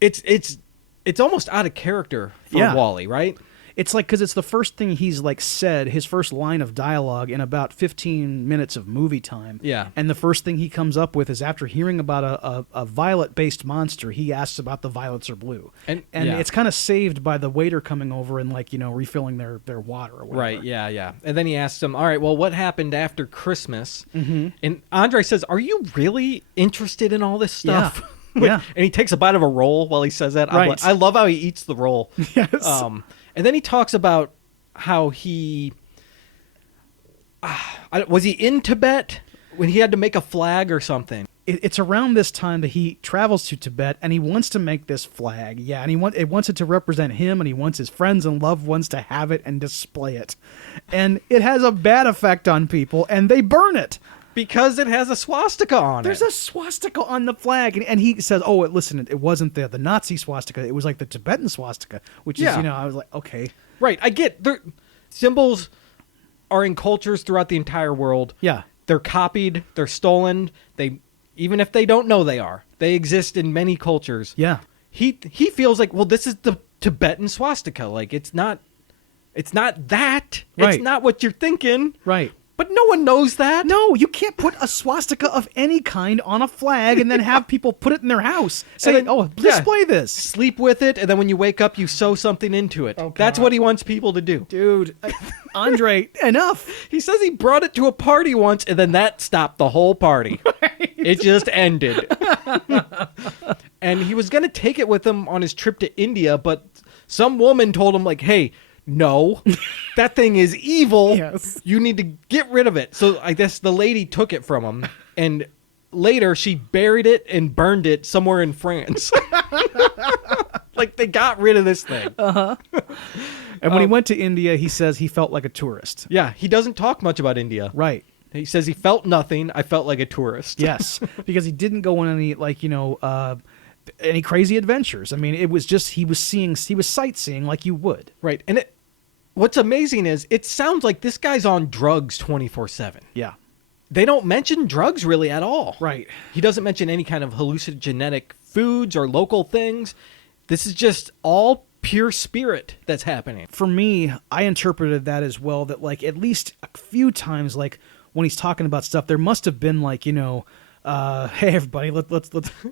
it's almost out of character for Wally, right? It's like, because it's the first thing he's like said, his first line of dialogue in about 15 minutes of movie time. Yeah. And the first thing he comes up with is after hearing about a violet-based monster, he asks about the violets are blue. And it's kind of saved by the waiter coming over and like, you know, refilling their water or whatever. Right, yeah. And then he asks him, all right, well, what happened after Christmas? Mm-hmm. And Andre says, are you really interested in all this stuff? Yeah. And he takes a bite of a roll while he says that. Right. I love how he eats the roll. Yes. And then he talks about how he... was he in Tibet when he had to make a flag or something? It's around this time that he travels to Tibet, and he wants to make this flag. Yeah, and he wants it to represent him, and he wants his friends and loved ones to have it and display it. And it has a bad effect on people, and they burn it. Because it has a swastika on There's it. There's a swastika on the flag. And he says, oh, listen, it wasn't the Nazi swastika. It was like the Tibetan swastika, which is, you know, I was like, okay. Right. I get symbols are in cultures throughout the entire world. Yeah. They're copied, they're stolen, even if they don't know they are. They exist in many cultures. Yeah. He feels like, well, this is the Tibetan swastika. Like, it's not that. Right. It's not what you're thinking. Right. But no one knows that. No, you can't put a swastika of any kind on a flag and then have people put it in their house. Say, then, oh, display this. Sleep with it, and then when you wake up, you sew something into it. Oh, That's God. what he wants people to do. Dude, Andre, enough. He says he brought it to a party once, and then that stopped the whole party. Right. It just ended. And he was going to take it with him on his trip to India, but some woman told him, like, hey, no, that thing is evil. Yes. You need to get rid of it. So I guess the lady took it from him, and later she buried it and burned it somewhere in France. Like, they got rid of this thing. And when he went to India, he says he felt like a tourist. Yeah, he doesn't talk much about India. Right. He says he felt nothing. I felt like a tourist. Yes, because he didn't go on any, like, any crazy adventures. I mean, it was just he was sightseeing like you would. Right. And what's amazing is it sounds like this guy's on drugs 24/7. Yeah. They don't mention drugs really at all. Right. He doesn't mention any kind of hallucinogenic foods or local things. This is just all pure spirit that's happening. For me, I interpreted that as well, that, like, at least a few times, like, when he's talking about stuff, there must have been, like, hey, everybody, let's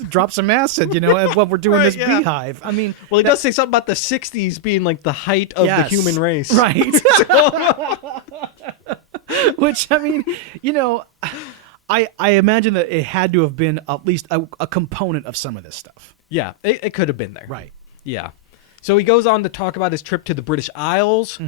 drop some acid, while we're doing Right, this yeah. beehive. I mean, Well, he does say something about the 60s being like the height of the yes, human race. Right. Which, I mean, I imagine that it had to have been at least a component of some of this stuff. Yeah, it could have been there. Right. Yeah. So he goes on to talk about his trip to the British Isles,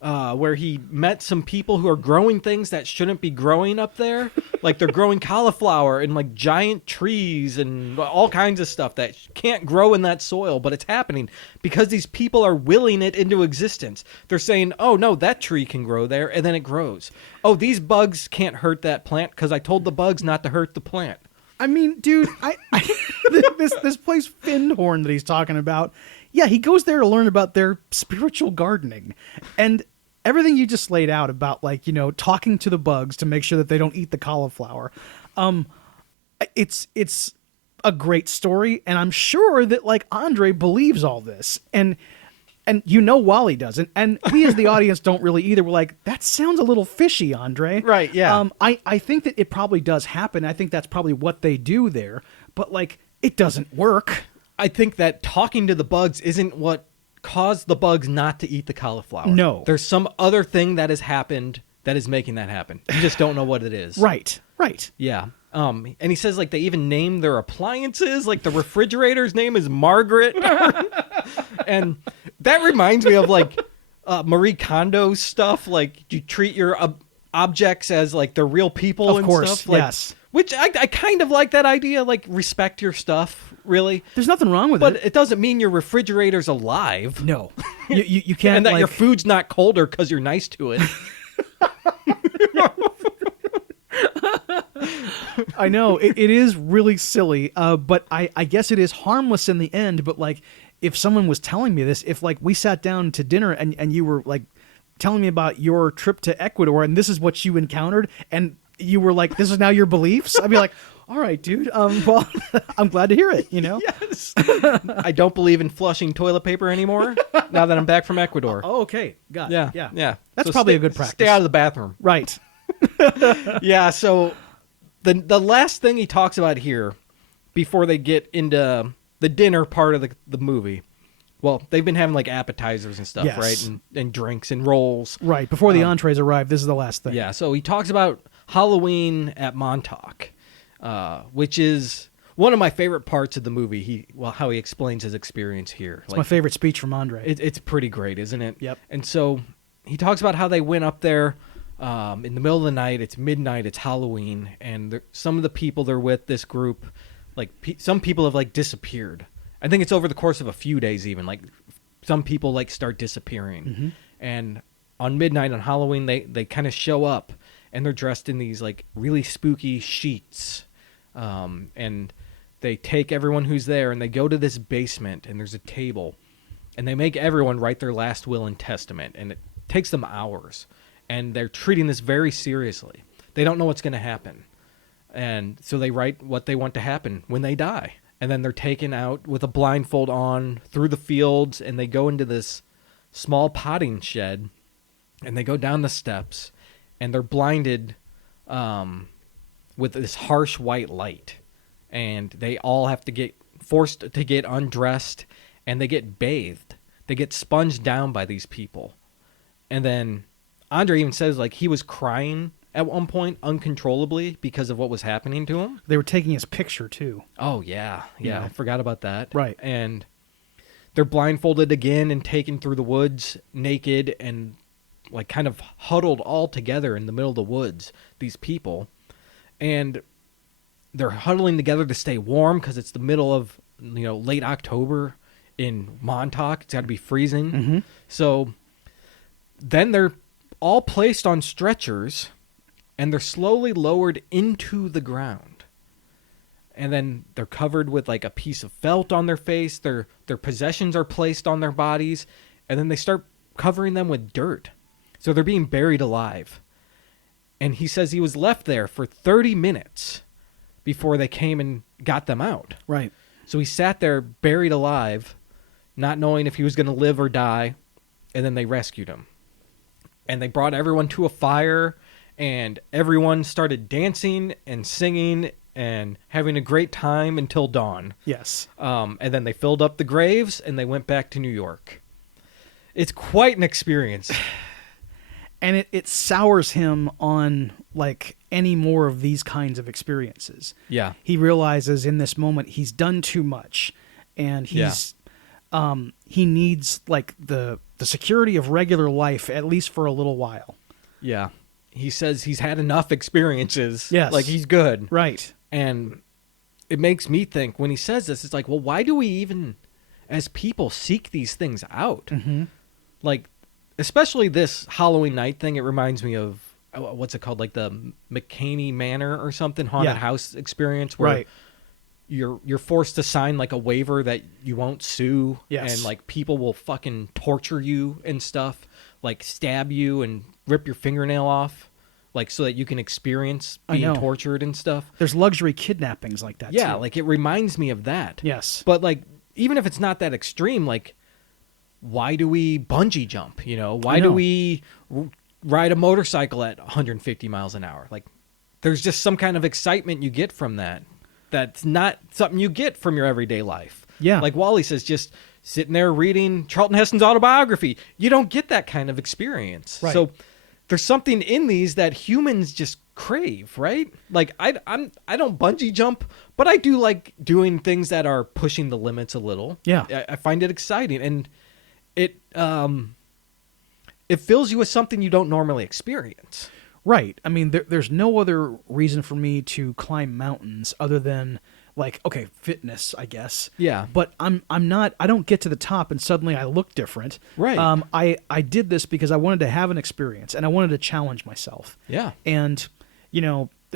where he met some people who are growing things that shouldn't be growing up there. Like, they're growing cauliflower and, like, giant trees and all kinds of stuff that can't grow in that soil, but it's happening because these people are willing it into existence. They're saying, oh, no, that tree can grow there, and then it grows. Oh, these bugs can't hurt that plant because I told the bugs not to hurt the plant. I mean, dude, this place Findhorn that he's talking about, yeah, he goes there to learn about their spiritual gardening. And everything you just laid out about, like, talking to the bugs to make sure that they don't eat the cauliflower, it's a great story, and I'm sure that, like, Andre believes all this. And Wally doesn't, and we as the audience don't really either. We're like, that sounds a little fishy, Andre. Right, yeah. I think that it probably does happen. I think that's probably what they do there, but, like, it doesn't work. I think that talking to the bugs isn't what caused the bugs not to eat the cauliflower. No. There's some other thing that has happened that is making that happen. You just don't know what it is. Right. Yeah. And he says, like, they even name their appliances. Like, the refrigerator's name is Margaret. And that reminds me of, like, Marie Kondo's stuff. Like, you treat your objects as, like, they're real people Of and course, stuff. Like, yes. Which I kind of like that idea. Like, respect your stuff, really. There's nothing wrong with But it. it doesn't mean your refrigerator's alive. No. You can't, And that like, your food's not colder because you're nice to it. I know it is really silly, but I guess it is harmless in the end. But, like, if someone was telling me this, if, like, we sat down to dinner and you were, like, telling me about your trip to Ecuador and this is what you encountered, and you were like, this is now your beliefs, I'd be like, all right, dude. Well, I'm glad to hear it. Yes. I don't believe in flushing toilet paper anymore now that I'm back from Ecuador. Oh, okay, got it. Yeah. That's So probably a good practice. Stay out of the bathroom. Right. Yeah. So the last thing he talks about here before they get into the dinner part of the movie. Well, they've been having, like, appetizers and stuff, Yes. right? And drinks and rolls. Right. Before the entrees arrive, this is the last thing. Yeah, so he talks about Halloween at Montauk, which is one of my favorite parts of the movie. How he explains his experience here. It's my favorite speech from Andre. It's pretty great, isn't it? Yep. And so he talks about how they went up there in the middle of the night. It's midnight. It's Halloween, and some of the people they're with, this group, like some people have, like, disappeared. I think it's over the course of a few days even. Like, some people, like, start disappearing. Mm-hmm. And on midnight on Halloween, they kind of show up, and they're dressed in these, like, really spooky sheets. And they take everyone who's there, and they go to this basement, and there's a table. And they make everyone write their last will and testament. And it takes them hours. and they're treating this very seriously. They don't know what's going to happen. And so they write what they want to happen when they die. And then they're taken out with a blindfold on through the fields, and they go into this small potting shed, and they go down the steps, and they're blinded with this harsh white light. And they all have to get forced to get undressed, and they get bathed. They get sponged down by these people. And then Andre even says, like, he was crying at one point uncontrollably because of what was happening to him. They were taking his picture, too. Oh, yeah. Yeah, I forgot about that. Right. And they're blindfolded again and taken through the woods naked and, like, kind of huddled all together in the middle of the woods, these people. And they're huddling together to stay warm because it's the middle of, late October in Montauk. It's got to be freezing. Mm-hmm. So then they're all placed on stretchers, and they're slowly lowered into the ground. And then they're covered with like a piece of felt on their face. Their possessions are placed on their bodies, and then they start covering them with dirt. So they're being buried alive. And he says he was left there for 30 minutes before they came and got them out. Right. So he sat there buried alive, not knowing if he was going to live or die, and then they rescued him. And they brought everyone to a fire, and everyone started dancing and singing and having a great time until dawn. Yes. And then they filled up the graves, and they went back to New York. It's quite an experience. And it sours him on, like, any more of these kinds of experiences. Yeah. He realizes in this moment he's done too much, and he's he needs, like, the security of regular life, at least for a little while. Yeah. He says he's had enough experiences. Yes. Like, he's good. Right. And it makes me think, when he says this, it's like, well, why do we even, as people, seek these things out? Mm-hmm. Like, especially this Halloween night thing, it reminds me of, what's it called? Like the McCaney Manor or something, haunted house experience, where Right. you're forced to sign like a waiver that you won't sue. Yes. And like people will fucking torture you and stuff, like stab you and rip your fingernail off, like so that you can experience being tortured and stuff. There's luxury kidnappings like that, Yeah, too. like it reminds me of that. Yes. But like, even if it's not that extreme, like, why do we bungee jump? Why do we ride a motorcycle at 150 miles an hour? Like, there's just some kind of excitement you get from that. That's not something you get from your everyday life. Yeah. Like Wally says, just sitting there reading Charlton Heston's autobiography. You don't get that kind of experience. Right. So there's something in these that humans just crave, right? Like, I don't bungee jump, but I do like doing things that are pushing the limits a little. Yeah. I find it exciting, and it fills you with something you don't normally experience. Right. I mean, there's no other reason for me to climb mountains other than, like, okay, fitness, I guess. Yeah. But I don't get to the top and suddenly I look different. Right. I did this because I wanted to have an experience and I wanted to challenge myself. Yeah. And,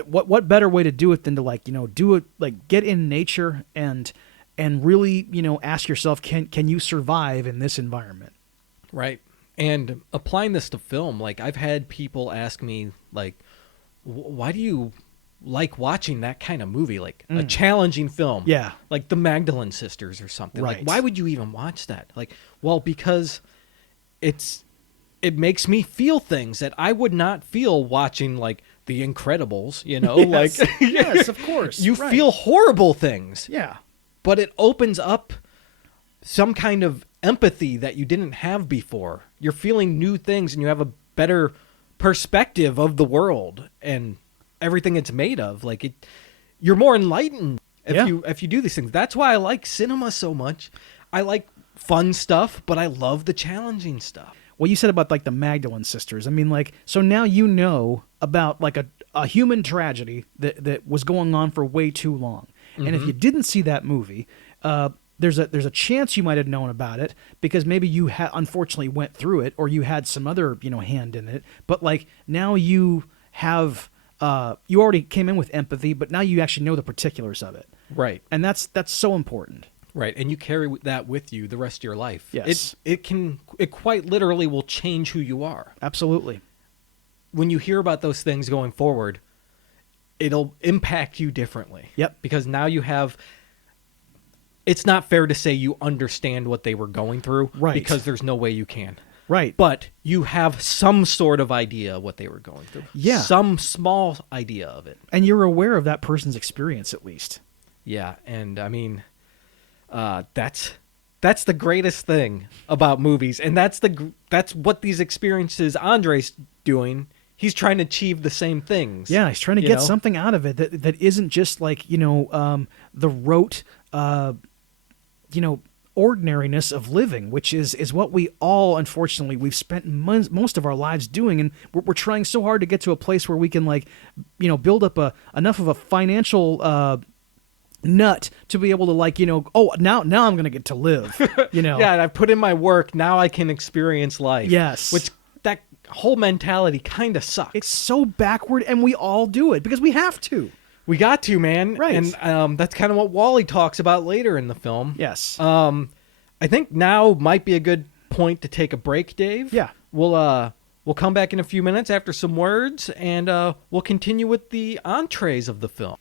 what better way to do it than to, like, do it, like, get in nature and really, ask yourself, can you survive in this environment? Right. And applying this to film, like, I've had people ask me, like, why do you like watching that kind of movie? Like, a challenging film. Yeah. Like The Magdalene Sisters or something. Right. Like, why would you even watch that? Like, well, because it makes me feel things that I would not feel watching, like, The Incredibles, Yes. like, Yes, of course. You Right. feel horrible things. Yeah. But it opens up some kind of empathy that you didn't have before. You're feeling new things, and you have a better perspective of the world and everything it's made of. Like, you're more enlightened if you do these things. That's why I like cinema so much. I like fun stuff, but I love the challenging stuff. What you said about, like, the Magdalene Sisters. I mean, like, so now you know about, like, a human tragedy that was going on for way too long. And if you didn't see that movie, there's a chance you might have known about it because maybe you unfortunately went through it, or you had some other hand in it. But, like, now you have you already came in with empathy, but now you actually know the particulars of it. Right. And that's so important. Right, and you carry that with you the rest of your life. Yes. It quite literally will change who you are. Absolutely. when you hear about those things going forward, it'll impact you differently. Yep. Because now you have. It's not fair to say you understand what they were going through, Right. Because there's no way you can. Right. But you have some sort of idea of what they were going through. Yeah. Some small idea of it. And you're aware of that person's experience, at least. Yeah, and I mean, that's the greatest thing about movies, and that's what these experiences Andre's doing. He's trying to achieve the same things. Yeah, he's trying to get something out of it that isn't just like, the rote, ordinariness of living, which is what we all, unfortunately, we've spent most of our lives doing, and we're trying so hard to get to a place where we can, build up enough of a financial nut to be able to now I'm gonna get to live. Yeah, and I put in my work, now I can experience life. Yes. Which that whole mentality kind of sucks. It's so backward, and we all do it because we have to. We got to, man. Right. And that's kind of what Wally talks about later in the film. Yes. I think now might be a good point to take a break, Dave. Yeah. We'll come back in a few minutes after some words, and we'll continue with the entrees of the film.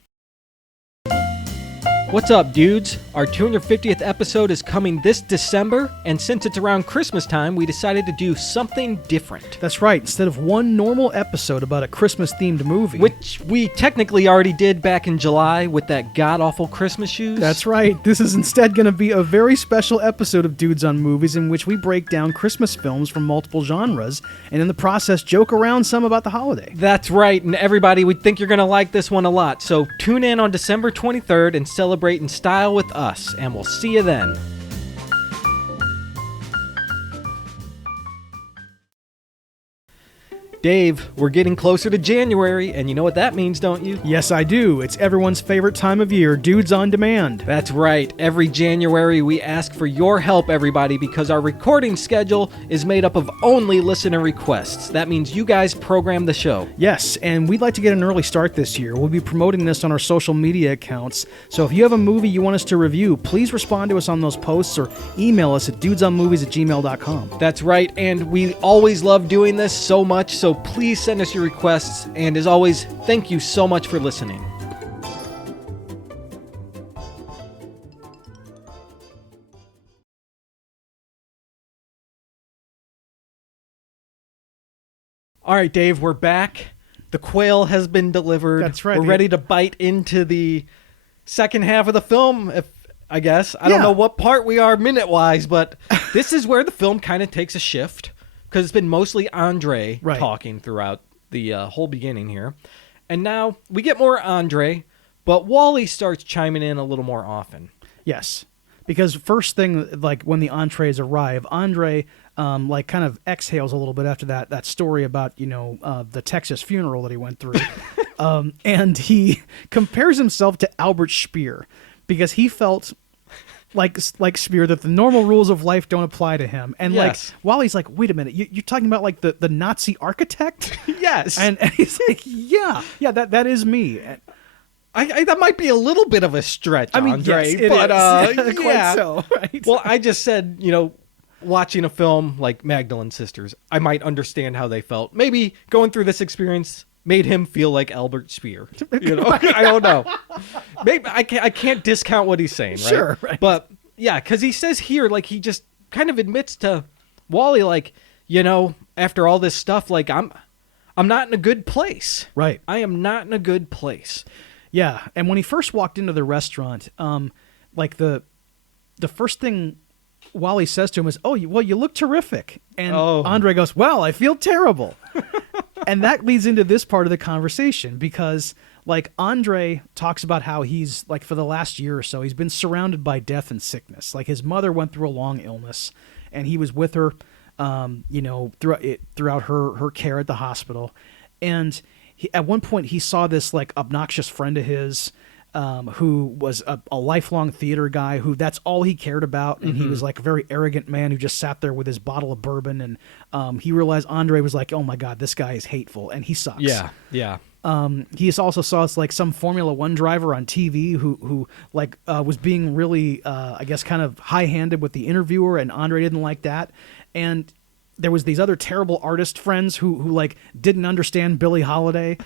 What's up, dudes? Our 250th episode is coming this December, and since it's around Christmas time, we decided to do something different. That's right. Instead of one normal episode about a Christmas-themed movie, Which we technically already did back in July with that god-awful Christmas shoes. that's right. This is instead going to be a very special episode of Dudes on Movies in which we break down Christmas films from multiple genres, and in the process, joke around some about the holiday. That's right, and everybody, we think you're going to like this one a lot, so tune in on December 23rd and celebrate in style with us, and we'll see you then. Dave, we're getting closer to January, and you know what that means, don't you? Yes, I do. It's everyone's favorite time of year, Dudes on Demand. That's right. Every January, we ask for your help, everybody, because our recording schedule is made up of only listener requests. That means you guys program the show. Yes, and we'd like to get an early start this year. We'll be promoting this on our social media accounts, so if you have a movie you want us to review, please respond to us on those posts or email us at dudesonmovies@gmail.com. That's right, and we always love doing this so much, so please send us your requests, and as always, thank you so much for listening. All right, Dave, we're back. The quail has been delivered. That's right. We're ready to bite into the second half of the film, I guess. I don't know what part we are minute-wise, but this is where the film kind of takes a shift, because it's been mostly Andre talking throughout the whole beginning here. And now we get more Andre, but Wally starts chiming in a little more often. Yes, because first thing, like when the entrees arrive, Andre kind of exhales a little bit after that story about, the Texas funeral that he went through. And he compares himself to Albert Speer because he felt like Speer that the normal rules of life don't apply to him. And Wally's like, wait a minute, you're talking about like the Nazi architect? Yes. And he's like, yeah, that is me. And, I that might be a little bit of a stretch, I mean, Andre, yes, it but is. Quite so, right? Well, I just said, watching a film like Magdalene Sisters, I might understand how they felt. Maybe going through this experience made him feel like Albert Speer. I don't know. Maybe I can't discount what he's saying, right? Sure, right. But yeah, because he says here, like, he just kind of admits to Wally, like, after all this stuff, like, I'm not in a good place. Right. I am not in a good place. Yeah, and when he first walked into the restaurant, the first thing Wally says to him is, "Oh, well, you look terrific," and Andre goes, "Well, I feel terrible," and that leads into this part of the conversation because, like, Andre talks about how he's like for the last year or so he's been surrounded by death and sickness. Like his mother went through a long illness, and he was with her, throughout her care at the hospital, and. At one point, he saw this like obnoxious friend of his who was a lifelong theater guy who that's all he cared about. And he was like a very arrogant man who just sat there with his bottle of bourbon. And he realized Andre was like, oh, my God, this guy is hateful and he sucks. Yeah, yeah. He also saw like some Formula One driver on TV who was being really, I guess, kind of high-handed with the interviewer. And Andre didn't like that. And there was these other terrible artist friends who like didn't understand Billie Holiday,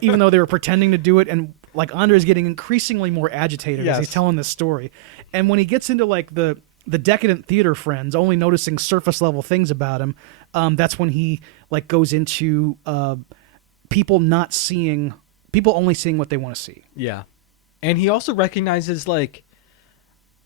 even though they were pretending to do it. And like Andre's getting increasingly more agitated as he's telling this story. And when he gets into like the decadent theater friends, only noticing surface level things about him, that's when he like goes into people only seeing what they want to see. Yeah. And he also recognizes, like,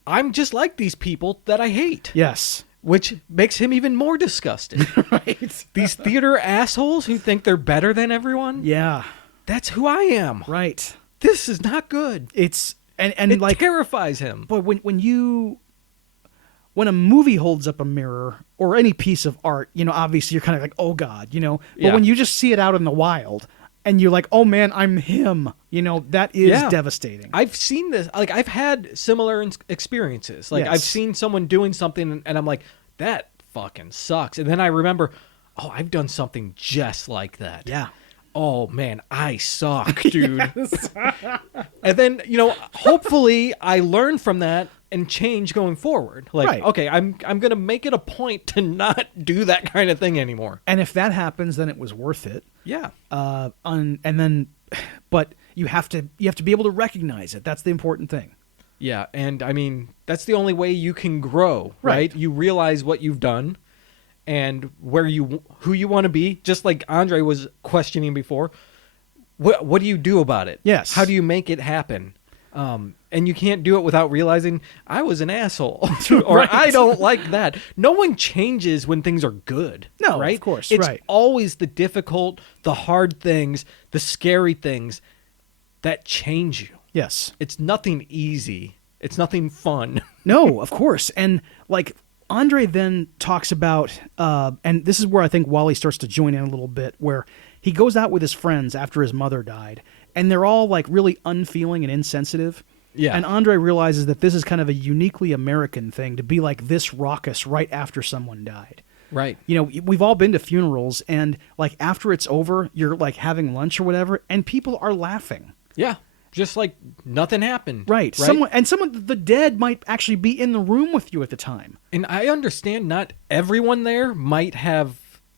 I'm just like these people that I hate. Yes. Which makes him even more disgusted. Right. These theater assholes who think they're better than everyone. Yeah. That's who I am. Right. This is not good. It's and it like terrifies him. But when a movie holds up a mirror or any piece of art, you know, obviously you're kind of like, oh God, you know. But when you just see it out in the wild and you're like, oh man, I'm him, you know, that is devastating. I've seen this. Like, I've had similar experiences. Like, I've seen someone doing something and I'm like, that fucking sucks. And then I remember, oh, I've done something just like that. Yeah. Oh man, I suck, dude. And then, you know, hopefully I learn from that and change going forward. Like, okay, I'm going to make it a point to not do that kind of thing anymore. And if that happens, then it was worth it. Yeah. But you have to be able to recognize it. That's the important thing. Yeah, and I mean, that's the only way you can grow, right? You realize what you've done and who you want to be, just like Andre was questioning before. What do you do about it? Yes. How do you make it happen? And you can't do it without realizing I was an asshole or I don't like that. No one changes when things are good. No, right? Of course. It's always the difficult, the hard things, the scary things that change you. Yes. It's nothing easy. It's nothing fun. No, of course. And like Andre then talks about, and this is where I think Wally starts to join in a little bit, where he goes out with his friends after his mother died, and they're all like really unfeeling and insensitive. Yeah. And Andre realizes that this is kind of a uniquely American thing to be like this raucous right after someone died. Right. You know, we've all been to funerals, and like after it's over, you're like having lunch or whatever, and people are laughing. Yeah. Just like nothing happened. Right. The dead might actually be in the room with you at the time. And I understand not everyone there might have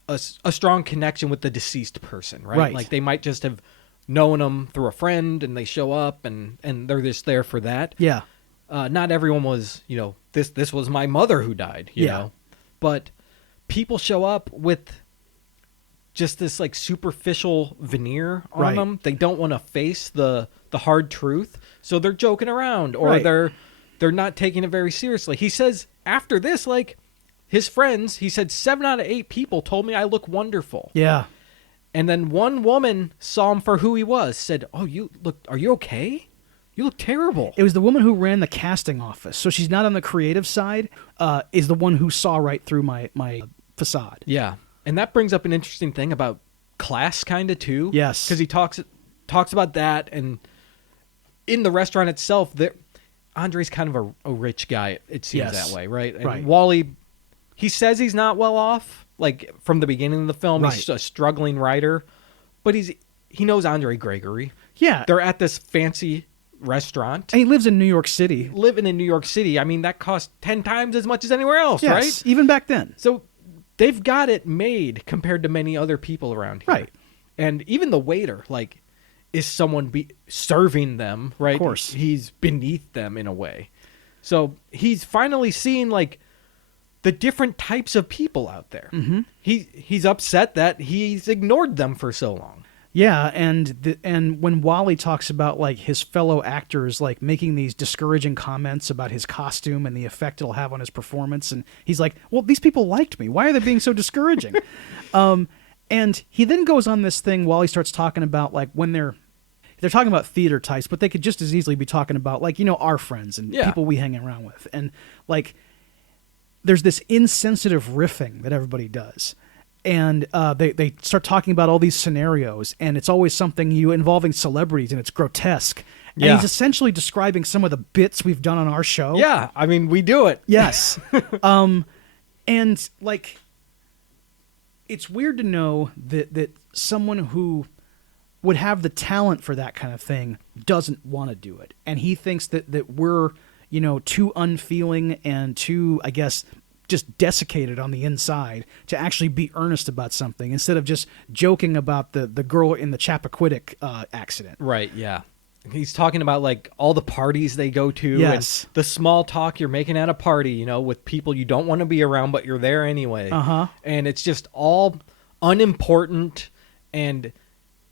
a strong connection with the deceased person, right? Like they might just have known them through a friend and they show up and they're just there for that. Yeah. Not everyone was, you know, this was my mother who died, you know. But people show up with just this like superficial veneer on them. They don't want to face the hard truth, so they're joking around or they're not taking it very seriously. He says after this, like his friends, he said 7 out of 8 people told me I look wonderful. Yeah. And then one woman saw him for who he was, said, "Oh, are you okay? You look terrible." It was the woman who ran the casting office, so she's not on the creative side, is the one who saw right through my facade. Yeah. And that brings up an interesting thing about class kind of too. Yes. Because he talks about that, and in the restaurant itself, Andre's kind of a rich guy, it seems that way, right? And Wally, he says he's not well off, like from the beginning of the film. He's a struggling writer, but he knows Andre Gregory. Yeah. They're at this fancy restaurant. And he lives in New York City. Living in New York City, I mean, that costs 10 times as much as anywhere else, right? Even back then. So they've got it made compared to many other people around here. Right. And even the waiter, like, is someone serving them, right? Of course. He's beneath them in a way. So he's finally seeing, like, the different types of people out there. Mm-hmm. He's upset that he's ignored them for so long. Yeah, and when Wally talks about like his fellow actors like making these discouraging comments about his costume and the effect it'll have on his performance, and he's like, "Well, these people liked me. Why are they being so discouraging?" And he then goes on this thing. Wally starts talking about like when they're talking about theater types, but they could just as easily be talking about like, you know, our friends and people we hang around with, and like there's this insensitive riffing that everybody does. And they start talking about all these scenarios, and it's always something involving celebrities, and it's grotesque. And he's essentially describing some of the bits we've done on our show. Yeah, I mean, we do it. Yes. And, like, it's weird to know that someone who would have the talent for that kind of thing doesn't want to do it. And he thinks that we're, you know, too unfeeling and too, I guess, just desiccated on the inside to actually be earnest about something instead of just joking about the girl in the Chappaquiddick accident. Right, yeah. He's talking about like all the parties they go to Yes. and the small talk you're making at a party, you know, with people you don't want to be around, but you're there anyway. Uh-huh. And it's just all unimportant, and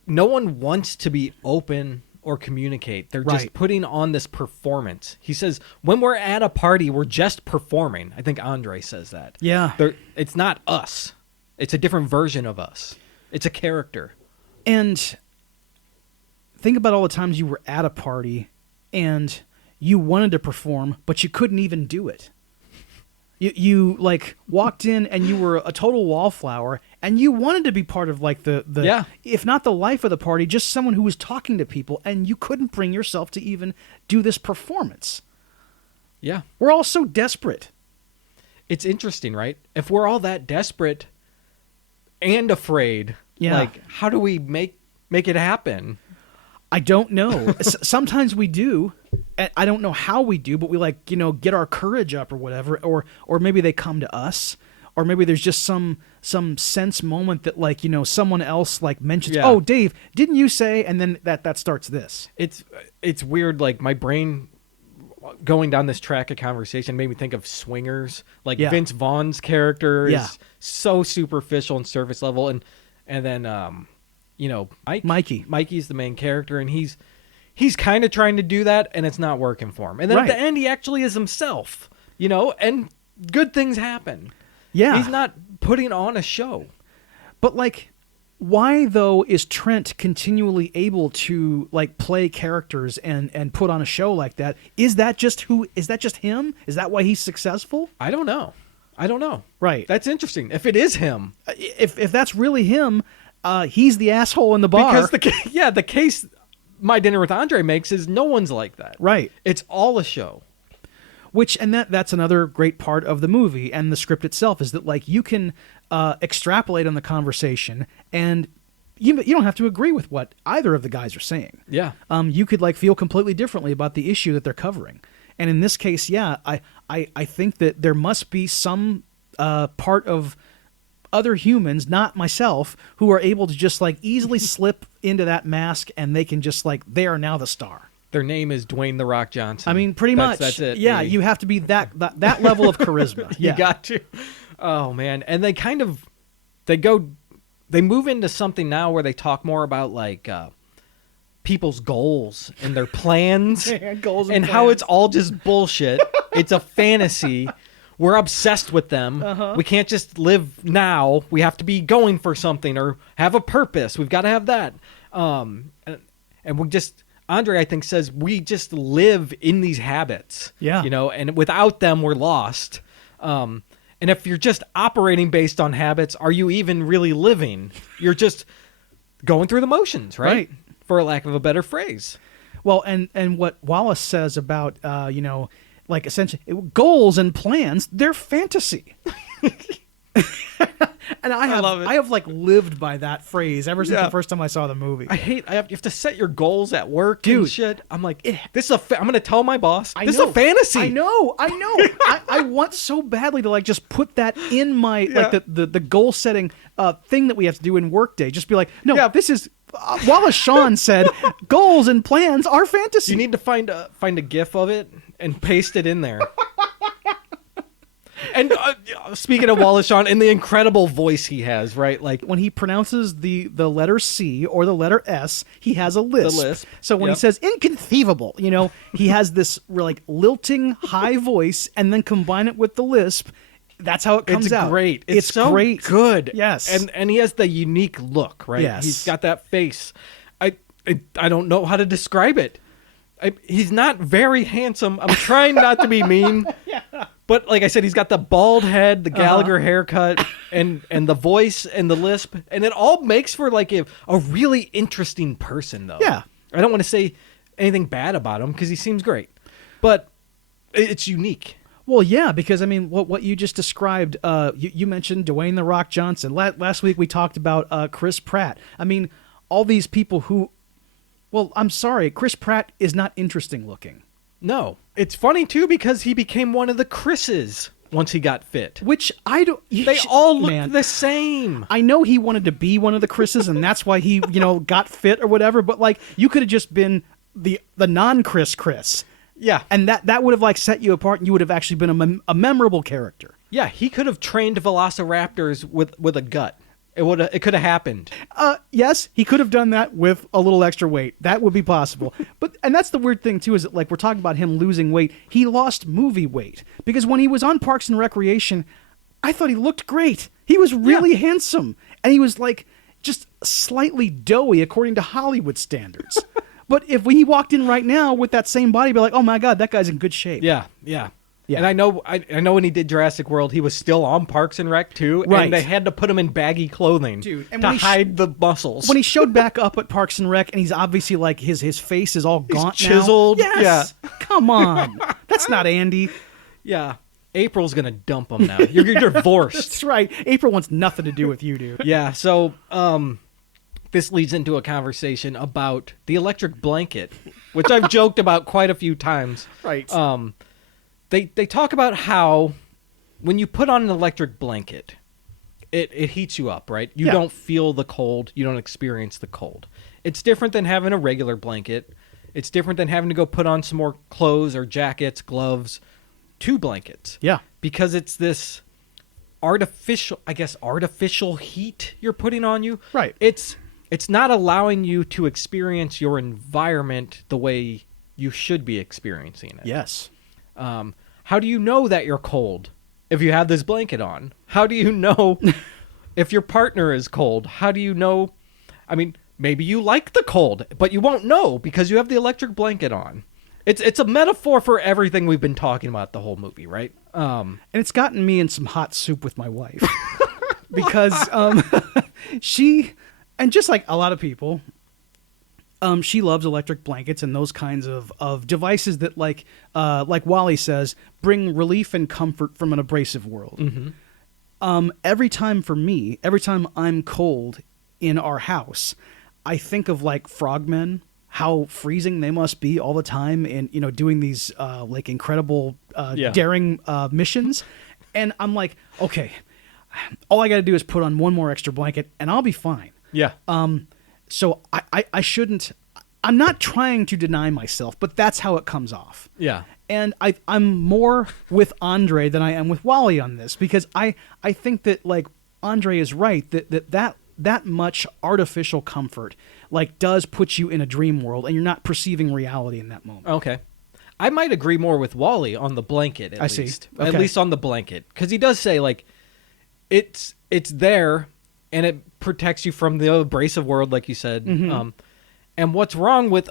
no one wants to be open or communicate. They're just Right. putting on this performance. He says, when we're at a party, we're just performing. I think Andre says that. Yeah. It's not us. It's a different version of us. It's a character. And think about all the times you were at a party and you wanted to perform, but you couldn't even do it. You like walked in and you were a total wallflower and you wanted to be part of like the Yeah. if not the life of the party, just someone who was talking to people, and you couldn't bring yourself to even do this performance. Yeah. We're all so desperate. It's interesting, right? If we're all that desperate and afraid, Yeah. like how do we make it happen? I don't know. Sometimes we do. And I don't know how we do, but we like, get our courage up or whatever, or maybe they come to us, or maybe there's just some sense moment that like, someone else like mentions, Yeah. "Oh, Dave, didn't you say?" And then that starts this. It's weird, like my brain going down this track of conversation made me think of Swingers. Like Yeah. Vince Vaughn's character Yeah. is so superficial and surface level, and then Mikey's the main character, and he's kind of trying to do that, and it's not working for him. And then Right. at the end, he actually is himself, and good things happen. Yeah. He's not putting on a show. But like, why though is Trent continually able to like play characters and put on a show like that? Is that just him? Is that why he's successful? I don't know. Right. That's interesting. If it is him, If that's really him, he's the asshole in the bar. because the case My Dinner with Andre makes is no one's like that. Right. It's all a show. That's another great part of the movie and the script itself, is that like you can extrapolate on the conversation, and you don't have to agree with what either of the guys are saying. Yeah. You could like feel completely differently about the issue that they're covering. And in this case, yeah, I think that there must be some part of other humans, not myself, who are able to just like easily slip into that mask, and they can just like, they are now the star. Their name is Dwayne "The Rock" Johnson. I mean, pretty much. That's it. Yeah, baby. you have to be that level of charisma. Yeah. You got to. Oh man, and they move into something now where they talk more about like people's goals and their plans, Goals and how it's all just bullshit. It's a fantasy. We're obsessed with them. Uh-huh. We can't just live now. We have to be going for something or have a purpose. We've got to have that. And we just, Andre, I think, says we just live in these habits. Yeah. And without them, we're lost. And if you're just operating based on habits, are you even really living? You're just going through the motions, right? Right. For lack of a better phrase. Well, and what Wallace says about, like essentially goals and plans, they're fantasy. And I love it. I have like lived by that phrase ever since Yeah. the first time I saw the movie. You have to set your goals at work, Dude. and shit. I'm like, this is I'm going to tell my boss. I This is know. a fantasy. I know. I want so badly to like just put that in my like the goal setting thing that we have to do in Workday. Just be like, no, Yeah. this is Wallace Shawn said goals and plans are fantasy. You need to find a GIF of it and paste it in there. And speaking of Wallace Shawn, and the incredible voice he has, right? Like when he pronounces the letter C or the letter S, he has a lisp. The lisp, So when he yep. says inconceivable, he has this like lilting high voice, and then combine it with the lisp. That's how it comes it's out. great. It's so great. good. Yes. And he has the unique look, right? Yes. He's got that face. I don't know how to describe it. He's not very handsome. I'm trying not to be mean. Yeah. But like I said, he's got the bald head, the Gallagher haircut, and the voice and the lisp, and it all makes for like a really interesting person, though. Yeah. I don't want to say anything bad about him because he seems great, but it's unique. Well, yeah, because I mean, what you just described, you mentioned Dwayne "The Rock" Johnson. Last week we talked about Chris Pratt. I mean, all these people who, well, I'm sorry, Chris Pratt is not interesting looking. No, it's funny too because he became one of the Chris's once he got fit. Which I don't. They all look man, the same. I know he wanted to be one of the Chris's, and that's why he, got fit or whatever. But like, you could have just been the non-Chris. Yeah. And that would have like set you apart, and you would have actually been a memorable character. Yeah, he could have trained velociraptors with a gut. It could have happened. Yes, he could have done that with a little extra weight. That would be possible. And that's the weird thing too, is that like we're talking about him losing weight. He lost movie weight because when he was on Parks and Recreation, I thought he looked great. He was really handsome, and he was like just slightly doughy according to Hollywood standards. But if he walked in right now with that same body, be like, oh my God, that guy's in good shape. Yeah. And I know when he did Jurassic World, he was still on Parks and Rec too, right. And they had to put him in baggy clothing to hide the muscles. When he showed back up at Parks and Rec, and he's obviously like his face is all gaunt, chiseled. Now. Yes. Yeah. Come on, that's not Andy. Yeah. April's gonna dump him now. You're divorced. That's right. April wants nothing to do with you, dude. Yeah. So this leads into a conversation about the electric blanket, which I've joked about quite a few times. Right. They talk about how when you put on an electric blanket, it heats you up, right? You don't feel the cold. You don't experience the cold. It's different than having a regular blanket. It's different than having to go put on some more clothes or jackets, gloves, 2 blankets. Yeah. Because it's this artificial heat you're putting on you. Right. It's not allowing you to experience your environment the way you should be experiencing it. Yes. How do you know that you're cold if you have this blanket on? How do you know if your partner is cold? How do you know? I mean, maybe you like the cold, but you won't know because you have the electric blanket on. It's a metaphor for everything we've been talking about the whole movie, right? And it's gotten me in some hot soup with my wife because she, and just like a lot of people, she loves electric blankets and those kinds of devices that, like Wally says, bring relief and comfort from an abrasive world. Mm-hmm. Every time I'm cold in our house, I think of like frogmen, how freezing they must be all the time, and doing these like incredible daring missions, and I'm like, okay, all I got to do is put on one more extra blanket, and I'll be fine. Yeah. So I shouldn't. I'm not trying to deny myself, but that's how it comes off. Yeah. And I'm more with Andre than I am with Wally on this, because I think that like Andre is right that much artificial comfort like does put you in a dream world, and you're not perceiving reality in that moment. Okay. I might agree more with Wally on the blanket at least. Okay. At least on the blanket, because he does say like it's there. And it protects you from the abrasive world, like you said. Mm-hmm. And what's wrong with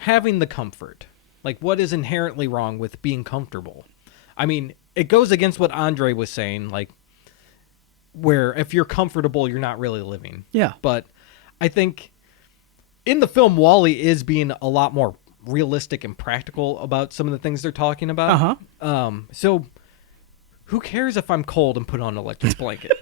having the comfort? Like, what is inherently wrong with being comfortable? I mean, it goes against what Andre was saying, like, where if you're comfortable, you're not really living. Yeah. But I think in the film, Wally is being a lot more realistic and practical about some of the things they're talking about. Uh-huh. So who cares if I'm cold and put on an electric blanket?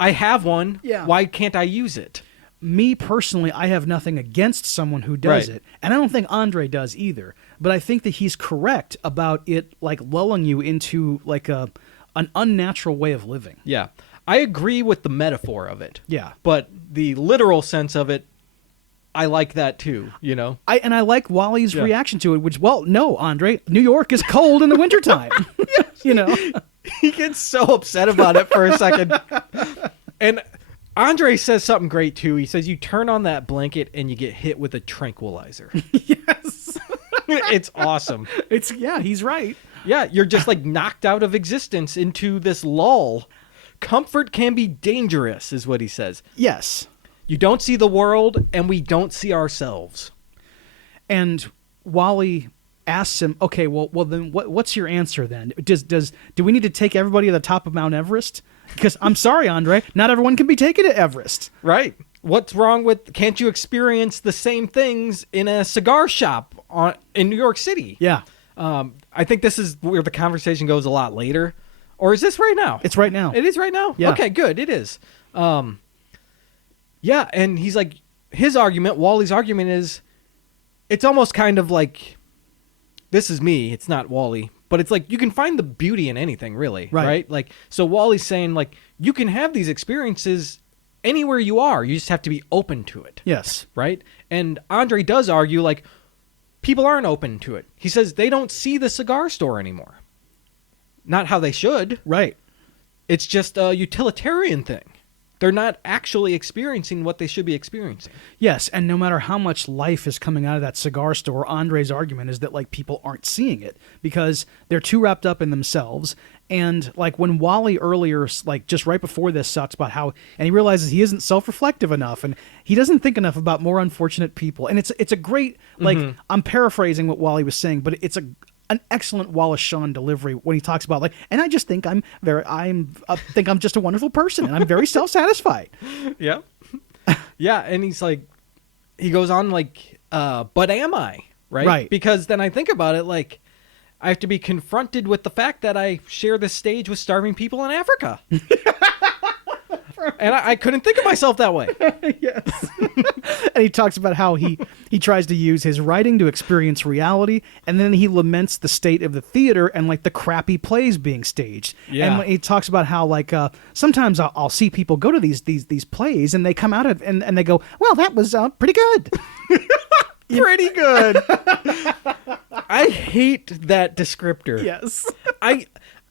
I have one. Yeah. Why can't I use it? Me personally, I have nothing against someone who does it, and I don't think Andre does either. But I think that he's correct about it, like lulling you into like an unnatural way of living. Yeah, I agree with the metaphor of it. Yeah, but the literal sense of it, I like that too. I like Wally's reaction to it, which, well, no, Andre, New York is cold in the wintertime. He gets so upset about it for a second. And Andre says something great too. He says you turn on that blanket and you get hit with a tranquilizer. Yes. It's awesome. He's right. Yeah, you're just like knocked out of existence into this lull. Comfort can be dangerous, is what he says. Yes. You don't see the world, and we don't see ourselves. And Wally asks him, okay, well then what's your answer then? Do we need to take everybody to the top of Mount Everest? Because I'm sorry, Andre, not everyone can be taken to Everest. Right. What's wrong with, can't you experience the same things in a cigar shop in New York City? Yeah. I think this is where the conversation goes a lot later. Or is this right now? It's right now. It is right now? Yeah. Okay, good. It is. Yeah, and he's like, Wally's argument is, it's almost kind of like, this is me, it's not Wally, but it's like you can find the beauty in anything, really, Right. right? Like, so Wally's saying, like, you can have these experiences anywhere you are. You just have to be open to it. Yes. Right? And Andre does argue, like, people aren't open to it. He says they don't see the cigar store anymore. Not how they should. Right. It's just a utilitarian thing. They're not actually experiencing what they should be experiencing. Yes, and no matter how much life is coming out of that cigar store, Andre's argument is that, like, people aren't seeing it because they're too wrapped up in themselves. And, like, when Wally earlier, like, just right before this, talks about how, and he realizes he isn't self-reflective enough, and he doesn't think enough about more unfortunate people. And it's a great, like, I'm paraphrasing what Wally was saying, but it's an excellent Wallace Shawn delivery when he talks about, like, and I just think think I'm just a wonderful person and I'm very self-satisfied. Yeah. Yeah. And he's like, he goes on like, but am I? Right. Right. Because then I think about it, like, I have to be confronted with the fact that I share this stage with starving people in Africa. And I couldn't think of myself that way. Yes. And he talks about how he tries to use his writing to experience reality, and then he laments the state of the theater and, like, the crappy plays being staged. Yeah. And he talks about how, like, sometimes I'll see people go to these plays and they come out of and they go, well, that was pretty good. Pretty good. I hate that descriptor. Yes.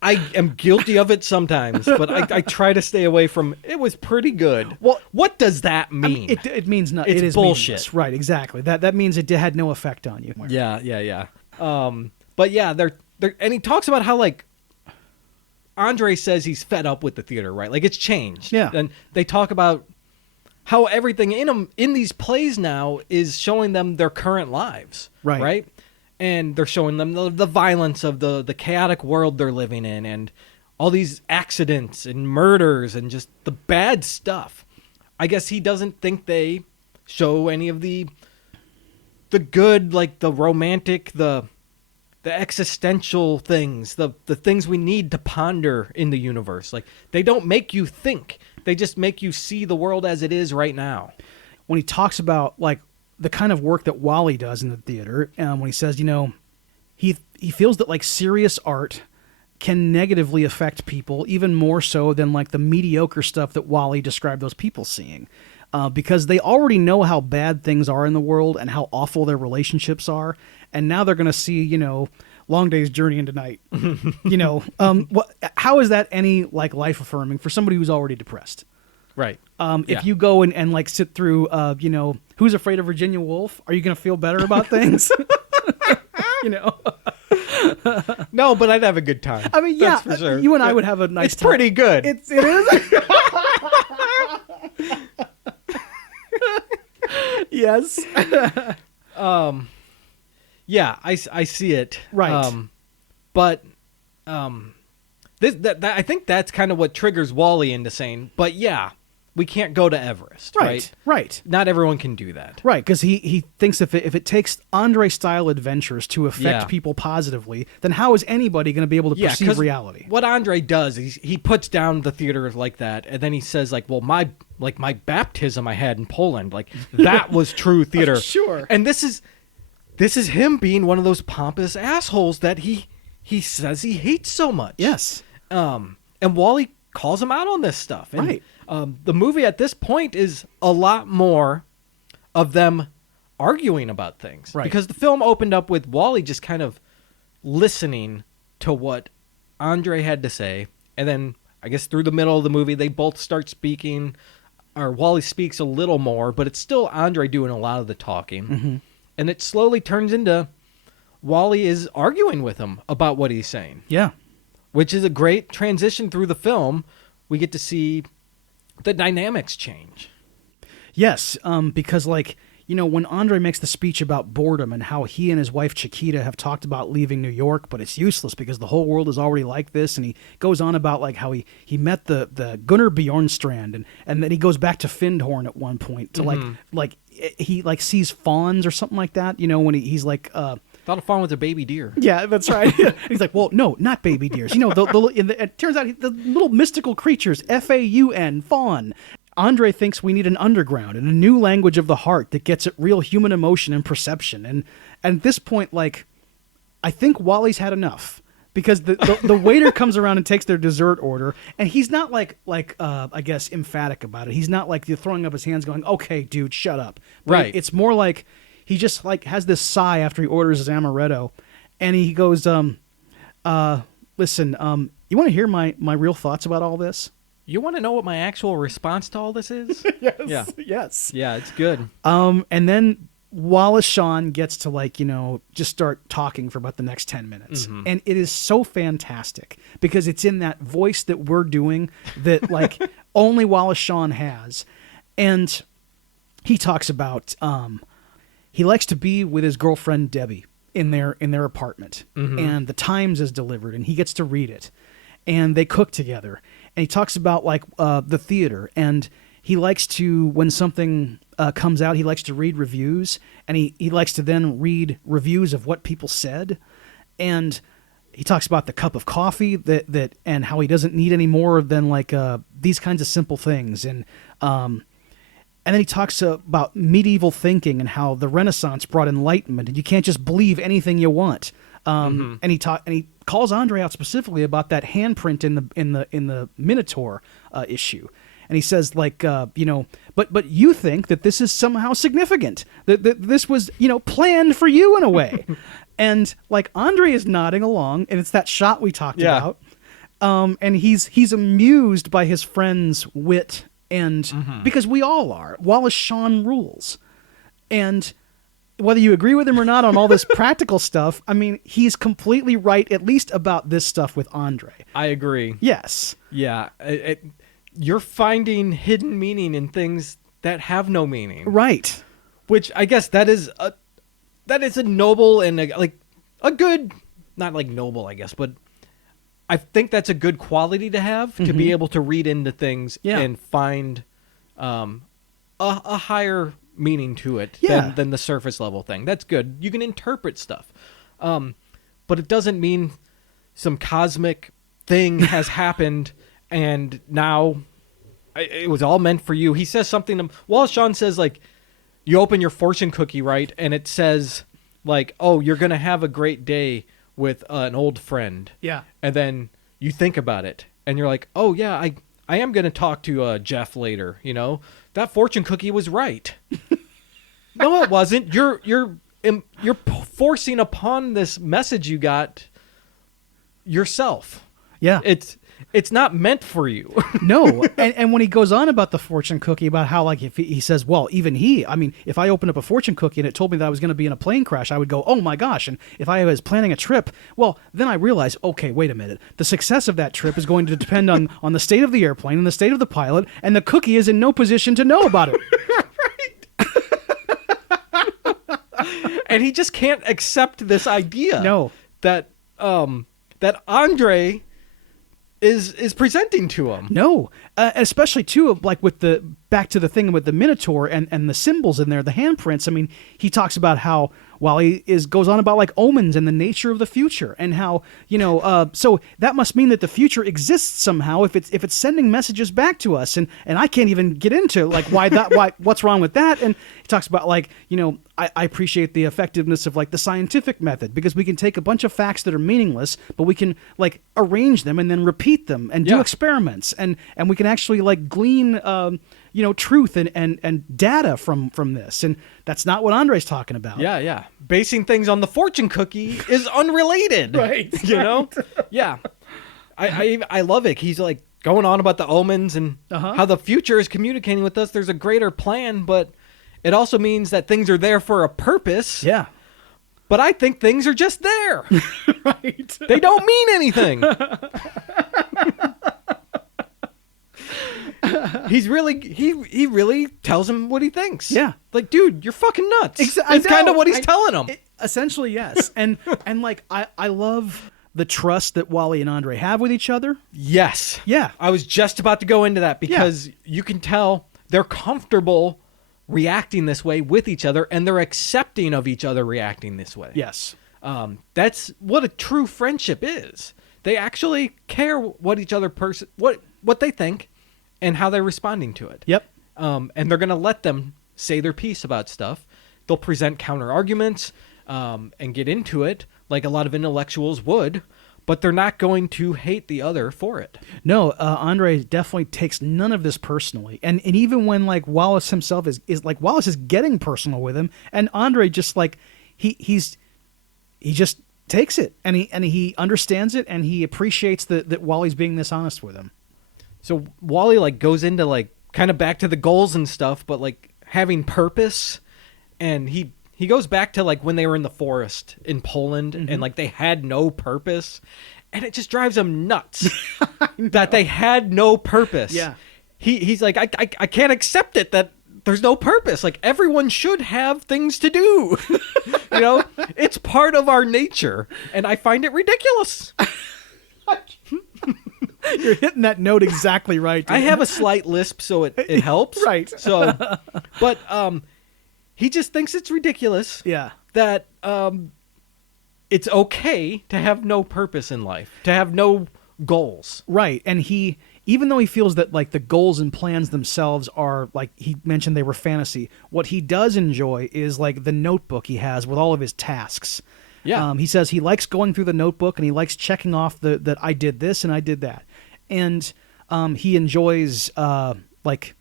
I am guilty of it sometimes, but I try to stay away from, it was pretty good. Well, what does that mean? It means nothing. It's it is bullshit. meaningless. Right, exactly. That means it had no effect on you. Yeah. But yeah, they're and he talks about how, like, Andre says he's fed up with the theater, right? Like, it's changed. Yeah. And they talk about how everything in these plays now is showing them their current lives. Right? And they're showing them the violence of the chaotic world they're living in, and all these accidents and murders and just the bad stuff. I guess he doesn't think they show any of the good, like the romantic, the existential things, the things we need to ponder in the universe. Like, they don't make you think. They just make you see the world as it is right now. When he talks about, like, the kind of work that Wally does in the theater, when he says, you know, he feels that, like, serious art can negatively affect people even more so than, like, the mediocre stuff that Wally described those people seeing, because they already know how bad things are in the world and how awful their relationships are, and now they're going to see, you know, Long Day's Journey into Night. You know, how is that any, like, life affirming for somebody who's already depressed? Right. If you go and like sit through, you know, Who's Afraid of Virginia Woolf, are you going to feel better about things? You know? No, but I'd have a good time. I mean, yeah, That's for sure. you and I would have a nice It's time. pretty good. It is? Yes. Yeah, I see it. Right. But I think that's kind of what triggers Wally into saying, but yeah, we can't go to Everest, right? Right. Not everyone can do that. Right, because he thinks if it takes Andre-style adventures to affect people positively, then how is anybody going to be able to perceive reality? What Andre does is he puts down the theater like that, and then he says, like, well, my baptism I had in Poland, like, that was true theater. Sure. And this is him being one of those pompous assholes that he says he hates so much. Yes. And Wally calls him out on this stuff. And, Right. The movie at this point is a lot more of them arguing about things. Right. Because the film opened up with Wally just kind of listening to what Andre had to say. And then, I guess through the middle of the movie, they both start speaking. Or Wally speaks a little more, but it's still Andre doing a lot of the talking. Mm-hmm. And it slowly turns into Wally is arguing with him about what he's saying. Yeah. Which is a great transition through the film. We get to see the dynamics change. Yes, because, like, you know, when Andre makes the speech about boredom and how he and his wife Chiquita have talked about leaving New York, but it's useless because the whole world is already like this, and he goes on about, like, how he met the Gunnar Bjornstrand, and then he goes back to Findhorn at one point to, like he, like, sees fawns or something like that, you know, when he's like... Thought a fawn was a baby deer. Yeah, that's right. He's like, well, no, not baby deers. You know, it turns out the little mystical creatures, Faun, fawn. Andre thinks we need an underground and a new language of the heart that gets at real human emotion and perception. And at this point, like, I think Wally's had enough. because the waiter comes around and takes their dessert order, and he's not like I guess emphatic about it. He's not like throwing up his hands going, "Okay, dude, shut up." But Right. It's more like he just like has this sigh after he orders his amaretto, and he goes, "Listen, you want to hear my real thoughts about all this?" You want to know what my actual response to all this is? Yes. Yeah. Yes. Yeah, it's good. And then Wallace Shawn gets to just start talking for about the next 10 minutes. Mm-hmm. And it is so fantastic because it's in that voice that we're doing that like only Wallace Shawn has. And he talks about he likes to be with his girlfriend Debbie in their apartment. Mm-hmm. And the Times is delivered and he gets to read it. And they cook together. And he talks about the theater, and he likes to, when something comes out, he likes to read reviews, and he likes to then read reviews of what people said. And he talks about the cup of coffee that and how he doesn't need any more than these kinds of simple things. And then he talks about medieval thinking and how the Renaissance brought enlightenment, and you can't just believe anything you want. And he calls Andre out specifically about that handprint in the Minotaur issue, and he says but you think that this is somehow significant, that this was planned for you in a way, and Andre is nodding along, and it's that shot we talked about, and he's amused by his friend's wit, and because we all are, Wallace Shawn rules, and whether you agree with him or not on all this practical stuff, I mean, he's completely right, at least about this stuff with Andre. I agree. Yes. Yeah. You're finding hidden meaning in things that have no meaning. Right. Which I guess that is a noble and a good, not like noble, I guess, but I think that's a good quality to have, to be able to read into things and find a higher meaning to it than the surface level thing. That's good. You can interpret stuff. But it doesn't mean some cosmic thing has happened and now it was all meant for you. He says something, Wallace Shawn says you open your fortune cookie, right? And it says oh, you're going to have a great day with an old friend. Yeah. And then you think about it and you're like, oh yeah, I am going to talk to Jeff later, That fortune cookie was right. No, it wasn't. You're forcing upon this message you got yourself. Yeah. It's not meant for you. No. And when he goes on about the fortune cookie, about how if he says, well, even if I opened up a fortune cookie and it told me that I was going to be in a plane crash, I would go, oh my gosh. And if I was planning a trip, well, then I realized, okay, wait a minute. The success of that trip is going to depend on the state of the airplane and the state of the pilot, and the cookie is in no position to know about it. And he just can't accept this idea. No. That Andre is presenting to him. No, especially too, with back to the thing with the Minotaur and the symbols in there, the handprints. I mean, he talks about how while he goes on about omens and the nature of the future, and how so that must mean that the future exists somehow if it's sending messages back to us, and I can't even get into why what's wrong with that. And he talks about I appreciate the effectiveness of the scientific method, because we can take a bunch of facts that are meaningless, but we can arrange them and then repeat them and do experiments, and we can actually glean truth and data from this. And that's not what Andre's talking about. Yeah. Basing things on the fortune cookie is unrelated. Right. Yeah. I love it. He's going on about the omens and how the future is communicating with us. There's a greater plan, but it also means that things are there for a purpose. Yeah. But I think things are just there. Right. They don't mean anything. He really tells him what he thinks. Yeah. Dude, you're fucking nuts. Exactly. It's kind of what he's telling him. Essentially, yes. And I love the trust that Wally and Andre have with each other. Yes. Yeah. I was just about to go into that, because you can tell they're comfortable reacting this way with each other, and they're accepting of each other reacting this way. Yes. That's what a true friendship is. They actually care what each other what they think and how they're responding to it. Yep. And they're going to let them say their piece about stuff. They'll present counter arguments and get into it like a lot of intellectuals would, but they're not going to hate the other for it. No, Andre definitely takes none of this personally, and even when like Wallace himself is like Wallace is getting personal with him, and Andre just like he just takes it, and he understands it, and he appreciates that Wally's being this honest with him. So Wally like goes into like kind of back to the goals and stuff, but like having purpose, and he goes back to like when they were in the forest in Poland and like they had no purpose, and it just drives him nuts that they had no purpose. Yeah. He's like, I can't accept it that there's no purpose. Like everyone should have things to do. You know, it's part of our nature, and I find it ridiculous. You're hitting that note exactly right. I have a slight lisp, so it helps. Right. So, but he just thinks it's ridiculous. Yeah. That it's okay to have no purpose in life, to have no goals. Right. And he, even though he feels that like the goals and plans themselves are like he mentioned they were fantasy, what he does enjoy is like the notebook he has with all of his tasks. Yeah. He says he likes going through the notebook and he likes checking off that I did this and I did that. And he enjoys like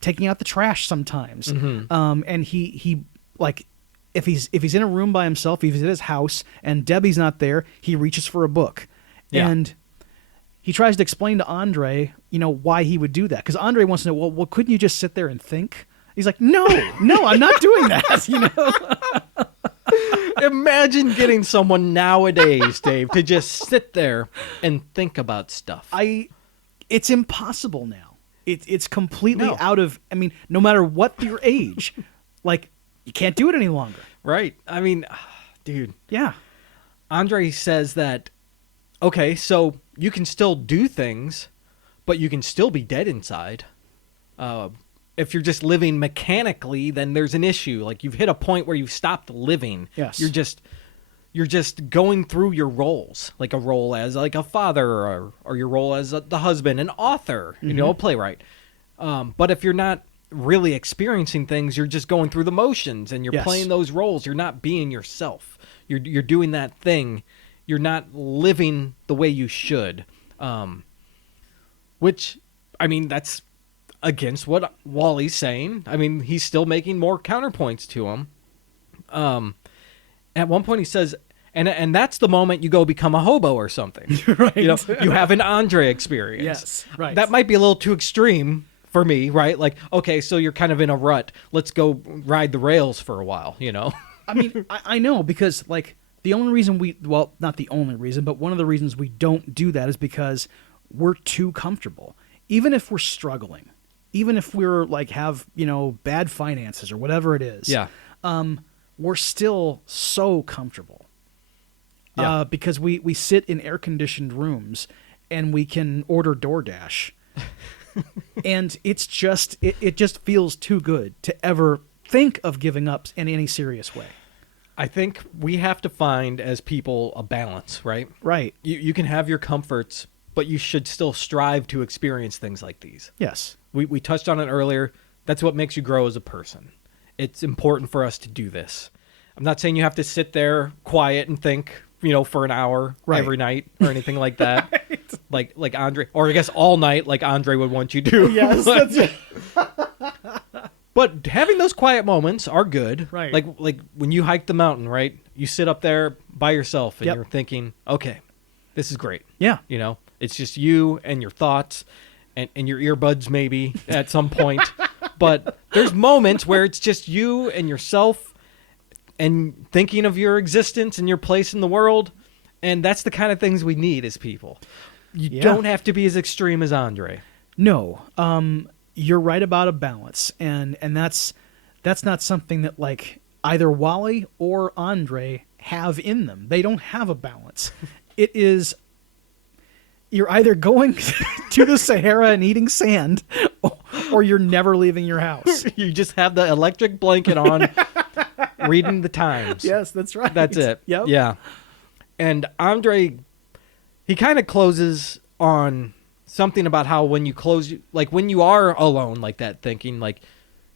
taking out the trash sometimes. And he like if he's in a room by himself, if he's at his house and Debbie's not there, he reaches for a book. Yeah. And he tries to explain to Andre, you know, why he would do that. Because Andre wants to know, well, couldn't you just sit there and think? He's like, no, I'm not doing that, you know? Imagine getting someone nowadays, Dave, to just sit there and think about stuff. It's impossible now. It's completely No. out of, I mean, no matter what your age, like, you can't do it any longer. Right. I mean, dude. Yeah. Andre says that, okay, so you can still do things, but you can still be dead inside. If you're just living mechanically, then there's an issue. Like you've hit a point where you've stopped living. Yes. You're just going through your roles, like a role as like a father or your role as the husband, an author, you know, a playwright. But if you're not really experiencing things, you're just going through the motions and you're Yes. playing those roles. You're not being yourself. You're doing that thing. You're not living the way you should. Which, I mean, that's against what Wally's saying. I mean, he's still making more counterpoints to him. At one point he says, and that's the moment you go become a hobo or something. Right. You know, you have an Andre experience. Yes, right. That might be a little too extreme for me, right? Like, okay, so you're kind of in a rut. Let's go ride the rails for a while, you know? I mean, I know, because like the only reason well, not the only reason, but one of the reasons we don't do that is because we're too comfortable. Even if we're struggling, even if we're like have, you know, bad finances or whatever it is. Yeah. We're still so comfortable. Yeah. Because we sit in air-conditioned rooms and we can order DoorDash. And it's just, it just feels too good to ever think of giving up in any serious way. I think we have to find, as people, a balance, right? Right. You can have your comforts, but you should still strive to experience things like these. Yes. We touched on it earlier. That's what makes you grow as a person. It's important for us to do this. I'm not saying you have to sit there quiet and think, you know, for an hour Right. every night or anything like that. Right. Like Andre, or I guess all night like Andre would want you to. Yes, that's it. But having those quiet moments are good. Right. Like when you hike the mountain, right? You sit up there by yourself and Yep. you're thinking, okay, this is great. Yeah. You know, it's just you and your thoughts and your earbuds maybe at some point. But there's moments where it's just you and yourself and thinking of your existence and your place in the world. And that's the kind of things we need as people. You Yeah. don't have to be as extreme as Andre. No. You're right about a balance. And that's not something that like either Wally or Andre have in them. They don't have a balance. It is, you're either going to the Sahara and eating sand or you're never leaving your house. You just have the electric blanket on, reading the Times. Yes, that's right. That's it. Yep. Yeah. And Andre, he kind of closes on something about how when you close, like when you are alone like that, thinking like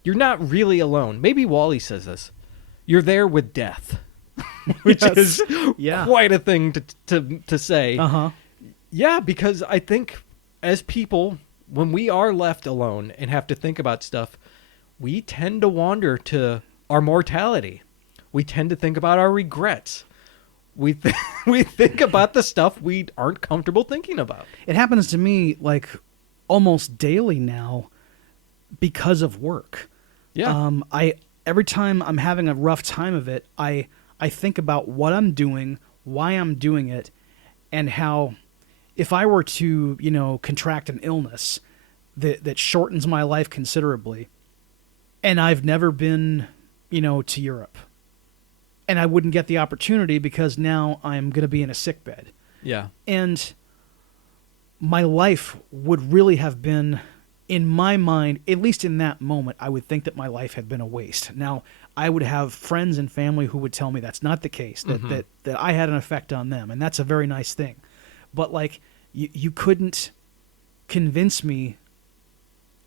you're not really alone. Maybe Wally says this. You're there with death. which Yes. is Yeah. quite a thing to say. Uh-huh. Yeah, because I think as people, when we are left alone and have to think about stuff, we tend to wander to our mortality. We tend to think about our regrets. We think about the stuff we aren't comfortable thinking about. It happens to me like almost daily now because of work. Yeah. I every time I'm having a rough time of it, I think about what I'm doing, why I'm doing it, and how if I were to, contract an illness that shortens my life considerably, and I've never been, to Europe, and I wouldn't get the opportunity because now I'm going to be in a sick bed. Yeah. And my life would really have been, in my mind, at least in that moment, I would think that my life had been a waste. Now, I would have friends and family who would tell me that's not the case, that I had an effect on them, and that's a very nice thing. But, like, you couldn't convince me,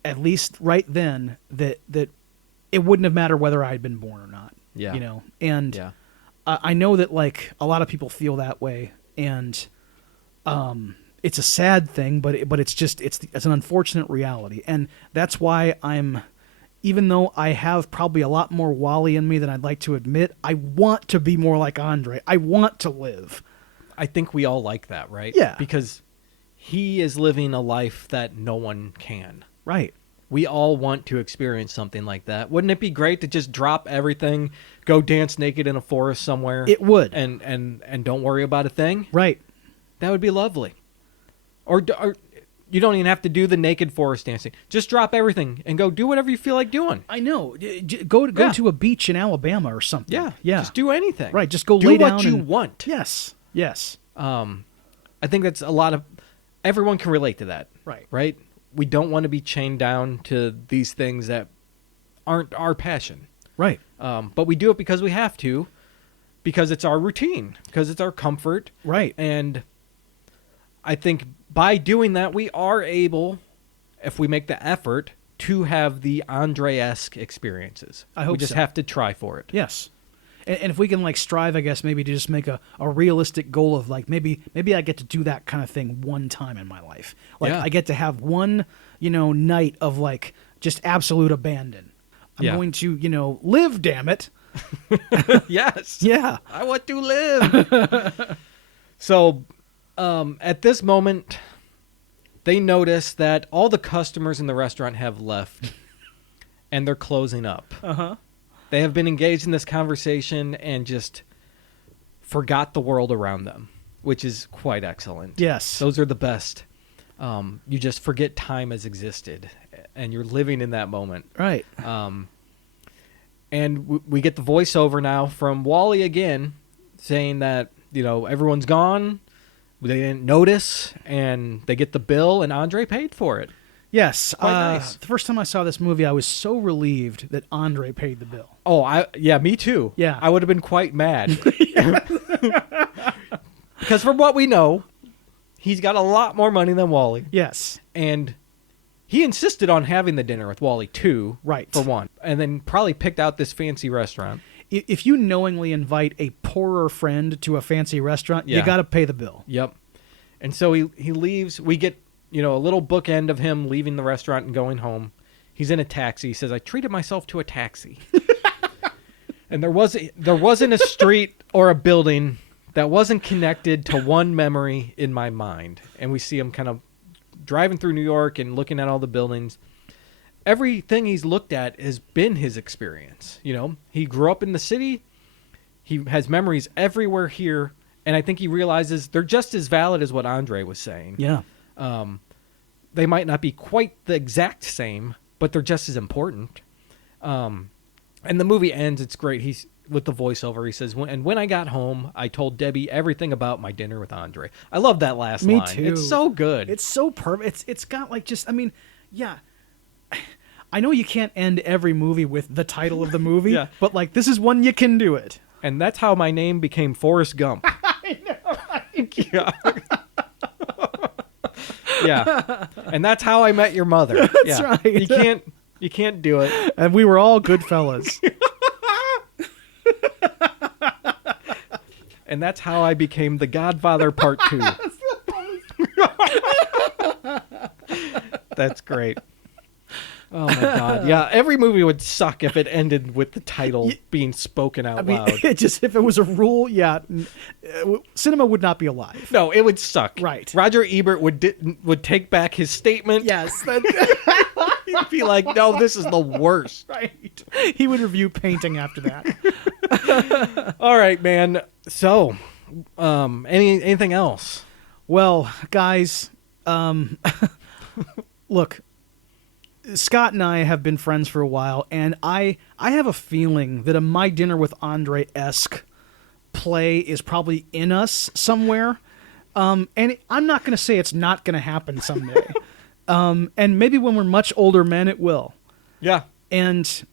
at least right then, that it wouldn't have mattered whether I had been born or not. Yeah. And Yeah. I know that, like, a lot of people feel that way, and it's a sad thing, but it's an unfortunate reality, and that's why even though I have probably a lot more Wally in me than I'd like to admit, I want to be more like Andre. I want to live. I think we all like that, right? Yeah. Because he is living a life that no one can. Right. We all want to experience something like that. Wouldn't it be great to just drop everything, go dance naked in a forest somewhere? It would. And don't worry about a thing? Right. That would be lovely. Or you don't even have to do the naked forest dancing. Just drop everything and go do whatever you feel like doing. I know. Go to a beach in Alabama or something. Yeah. Yeah. Just do anything. Right. Just go do lay down. what you and, want. Yes. Yes. I think that's a lot of... Everyone can relate to that. Right. Right? We don't want to be chained down to these things that aren't our passion. Right. But we do it because we have to, because it's our routine, because it's our comfort. Right. And I think by doing that, we are able, if we make the effort, to have the Andre-esque experiences. I hope we just so. have to try for it. Yes. And if we can, like, strive, I guess, maybe to just make a realistic goal of, like, maybe I get to do that kind of thing one time in my life. Like, Yeah. I get to have one, night of, like, just absolute abandon. I'm Yeah. going to, live, damn it. Yes. Yeah. I want to live. So, at this moment, they notice that all the customers in the restaurant have left, and they're closing up. Uh-huh. They have been engaged in this conversation and just forgot the world around them, which is quite excellent. Yes. Those are the best. You just forget time has existed, and you're living in that moment. Right. And we get the voiceover now from Wally again, saying that, everyone's gone, they didn't notice, and they get the bill, and Andre paid for it. Yes. Quite nice. The first time I saw this movie, I was so relieved that Andre paid the bill. Oh, me too. Yeah. I would have been quite mad. Because from what we know, he's got a lot more money than Wally. Yes. And he insisted on having the dinner with Wally too. Right. For one. And then probably picked out this fancy restaurant. If you knowingly invite a poorer friend to a fancy restaurant, Yeah. you got to pay the bill. Yep. And so he leaves. We get, a little bookend of him leaving the restaurant and going home. He's in a taxi. He says, I treated myself to a taxi. And there wasn't a street or a building that wasn't connected to one memory in my mind. And we see him kind of driving through New York and looking at all the buildings. Everything he's looked at has been his experience. He grew up in the city. He has memories everywhere here. And I think he realizes they're just as valid as what Andre was saying. Yeah. They might not be quite the exact same, but they're just as important. And the movie ends. It's great. He's with the voiceover. He says, and when I got home, I told Debbie everything about my dinner with Andre. I love that last line. Me too. It's so good. It's so perfect. It's got, like, just, yeah. I know you can't end every movie with the title of the movie, Yeah. but, like, this is one you can do it. And that's how my name became Forrest Gump. I know. Yeah. Yeah. And that's how I met your mother. That's Yeah. right. You can't do it. And we were all good fellas. And that's how I became the Godfather Part 2. That's great. Oh my God. Yeah, every movie would suck if it ended with the title being spoken out loud. It just, if it was a rule, cinema would not be alive. No, it would suck. Right. Roger Ebert would take back his statement. Yes. He'd be like, no, this is the worst. Right. He would review Painting after that. All right, man. So, anything else? Well, guys, look, Scott and I have been friends for a while, and I have a feeling that a My Dinner with Andre-esque play is probably in us somewhere. And I'm not going to say it's not going to happen someday. And maybe when we're much older men, it will. Yeah. And,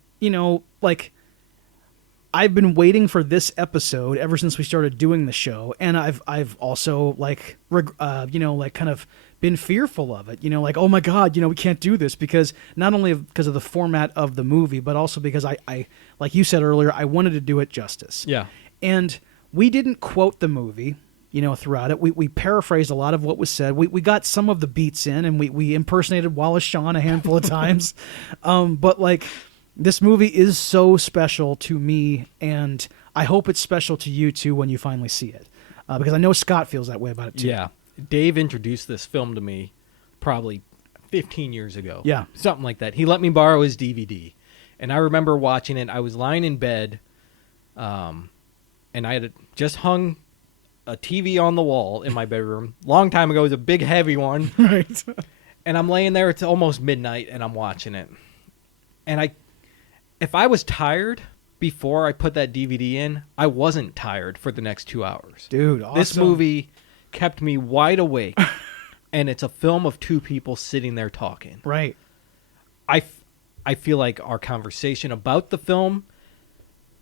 I've been waiting for this episode ever since we started doing the show, and I've also kind of been fearful of it. Oh my God, we can't do this because not only because of the format of the movie, but also because I like you said earlier, I wanted to do it justice. Yeah. And we didn't quote the movie, throughout it. We paraphrased a lot of what was said. We got some of the beats in, and we impersonated Wallace Shawn a handful of times. But this movie is so special to me, and I hope it's special to you too when you finally see it, because I know Scott feels that way about it too. Yeah, Dave introduced this film to me probably 15 years ago. Yeah, something like that. He let me borrow his DVD, and I remember watching it. I was lying in bed, and I had just hung a TV on the wall in my bedroom. Long time ago, it was a big, heavy one. Right. And I'm laying there. It's almost midnight, and I'm watching it, and if I was tired before I put that DVD in, I wasn't tired for the next 2 hours. Dude, awesome. This movie kept me wide awake, and it's a film of two people sitting there talking. Right. I feel like our conversation about the film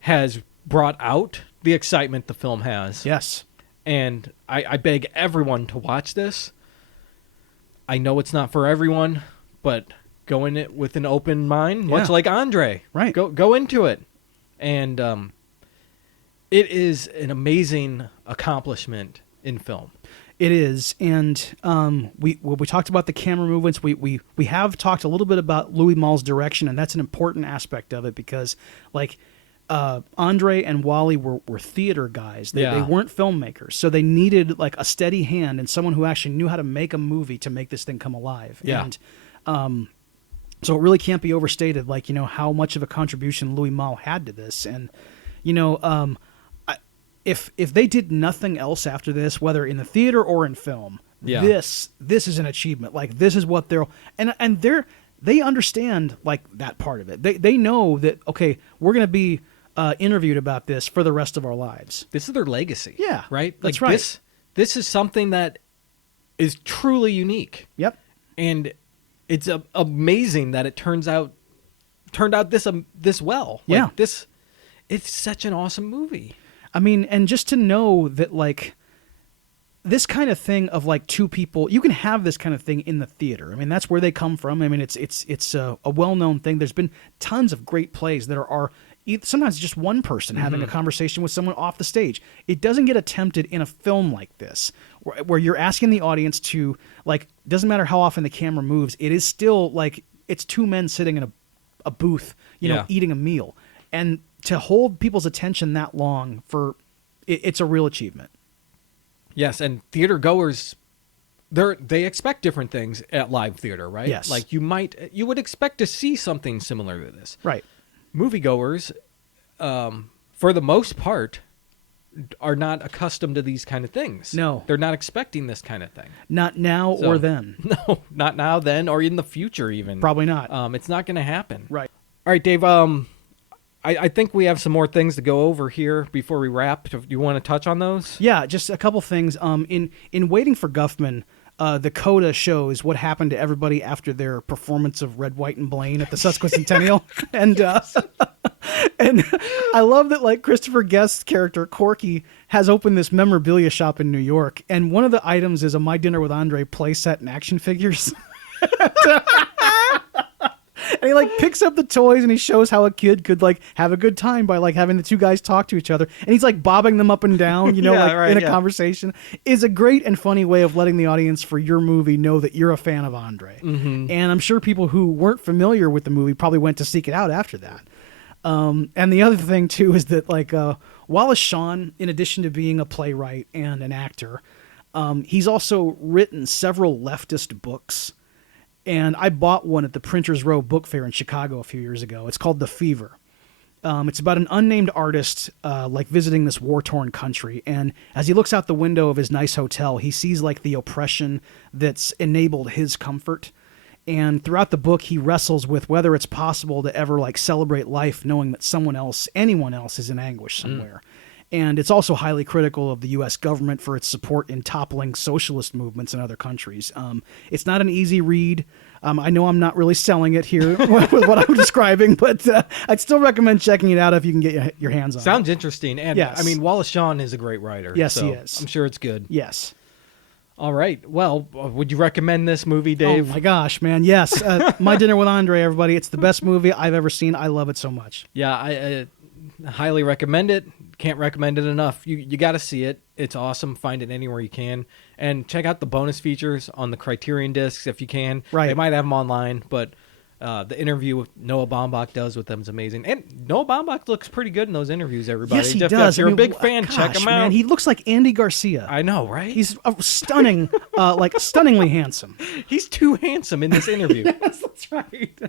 has brought out the excitement the film has. Yes. And I beg everyone to watch this. I know it's not for everyone, but go in it with an open mind, much like Andre. Right. Go into it. And it is an amazing accomplishment in film. It is. And we talked about the camera movements. We have talked a little bit about Louis Malle's direction, and that's an important aspect of it because, Andre and Wally were theater guys. They weren't filmmakers, so they needed a steady hand and someone who actually knew how to make a movie to make this thing come alive. Yeah. And so it really can't be overstated, how much of a contribution Louis Malle had to this. And, if they did nothing else after this, whether in the theater or in film, this is an achievement. This is what they understand that part of it. They know that, okay, we're going to be interviewed about this for the rest of our lives. This is their legacy. Yeah, right. That's right. This is something that is truly unique. Yep. And it's amazing that it turned out this well. It's such an awesome movie. I mean, and just to know that this kind of thing of two people, you can have this kind of thing in the theater. I mean, that's where they come from. I mean, it's a well-known thing. There's been tons of great plays that are sometimes just one person having a conversation with someone off the stage. It doesn't get attempted in a film like this, where you're asking the audience to, doesn't matter how often the camera moves, it is still it's two men sitting in a booth, eating a meal. And to hold people's attention that long it's a real achievement. Yes, and theater goers, they expect different things at live theater, right? Yes. You would expect to see something similar to this. Right. Moviegoers, for the most part, are not accustomed to these kind of things. No. They're not expecting this kind of thing. Not now or then. No, not now, then, or in the future even. Probably not. It's not going to happen. Right. All right, Dave, I think we have some more things to go over here before we wrap. Do you want to touch on those? Yeah, just a couple things. In Waiting for Guffman, the coda shows what happened to everybody after their performance of Red, White, and Blaine at the Sesquicentennial. And I love that Christopher Guest's character, Corky, has opened this memorabilia shop in New York. And one of the items is a My Dinner with Andre playset and action figures. And he like picks up the toys and he shows how a kid could like have a good time by like having the two guys talk to each other. And he's like bobbing them up and down, you know, in a conversation. Is a great and funny way of letting the audience for your movie know that you're a fan of Andre. And I'm sure people who weren't familiar with the movie probably went to seek it out after that. And the other thing too is that like Wallace Shawn, in addition to being a playwright and an actor, he's also written several leftist books. And I bought one at the Printers Row Book Fair in Chicago a few years ago. It's called The Fever. It's about an unnamed artist like visiting this war-torn country. And as he looks out the window of his nice hotel, he sees like the oppression that's enabled his comfort. And throughout the book, he wrestles with whether it's possible to ever like celebrate life knowing that anyone else is in anguish somewhere. And it's also highly critical of the U.S. government for its support in toppling socialist movements in other countries. It's not an easy read. I know I'm not really selling it here with what I'm describing, but I'd still recommend checking it out if you can get your hands on it. Sounds interesting. And yes. I mean, Wallace Shawn is a great writer. Yes, so he is. I'm sure it's good. Yes. All right. Well, would you recommend this movie, Dave? Oh my gosh, man. Yes. My Dinner with Andre, everybody. It's the best movie I've ever seen. I love it so much. Yeah, I highly recommend it. Can't recommend it enough. You got to see it. It's awesome. Find it anywhere you can. And check out the bonus features on the Criterion discs if you can. Right. They might have them online, but the interview Noah Baumbach does with them is amazing. And Noah Baumbach looks pretty good in those interviews, everybody. Yes, he does. If you're a big fan, check him out. Man, he looks like Andy Garcia. I know, right? He's stunning, like stunningly handsome. He's too handsome in this interview. Yes, that's right.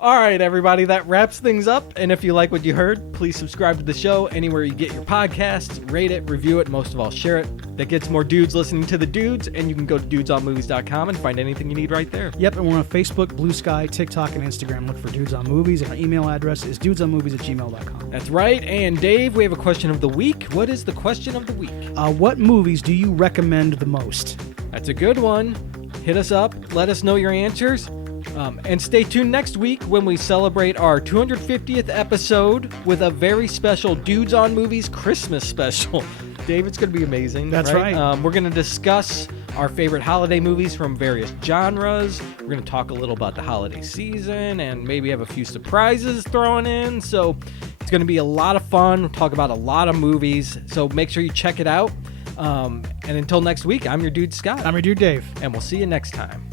All right, everybody, that wraps things up. And if you like what you heard, please subscribe to the show anywhere you get your podcasts, rate it, review it, and most of all, share it. That gets more dudes listening to the dudes, and you can go to dudesonmovies.com and find anything you need right there. Yep, and we're on Facebook, Blue Sky, TikTok, and Instagram. Look for Dudes on Movies, and our email address is dudesonmovies@gmail.com. That's right. And Dave, we have a question of the week. What is the question of the week? What movies do you recommend the most? That's a good one. Hit us up. Let us know your answers. And stay tuned next week when we celebrate our 250th episode with a very special Dudes on Movies Christmas special. Dave, it's going to be amazing. That's right. We're going to discuss our favorite holiday movies from various genres. We're going to talk a little about the holiday season and maybe have a few surprises thrown in. So it's going to be a lot of fun. We'll talk about a lot of movies. So make sure you check it out. And until next week, I'm your dude, Scott. I'm your dude, Dave. And we'll see you next time.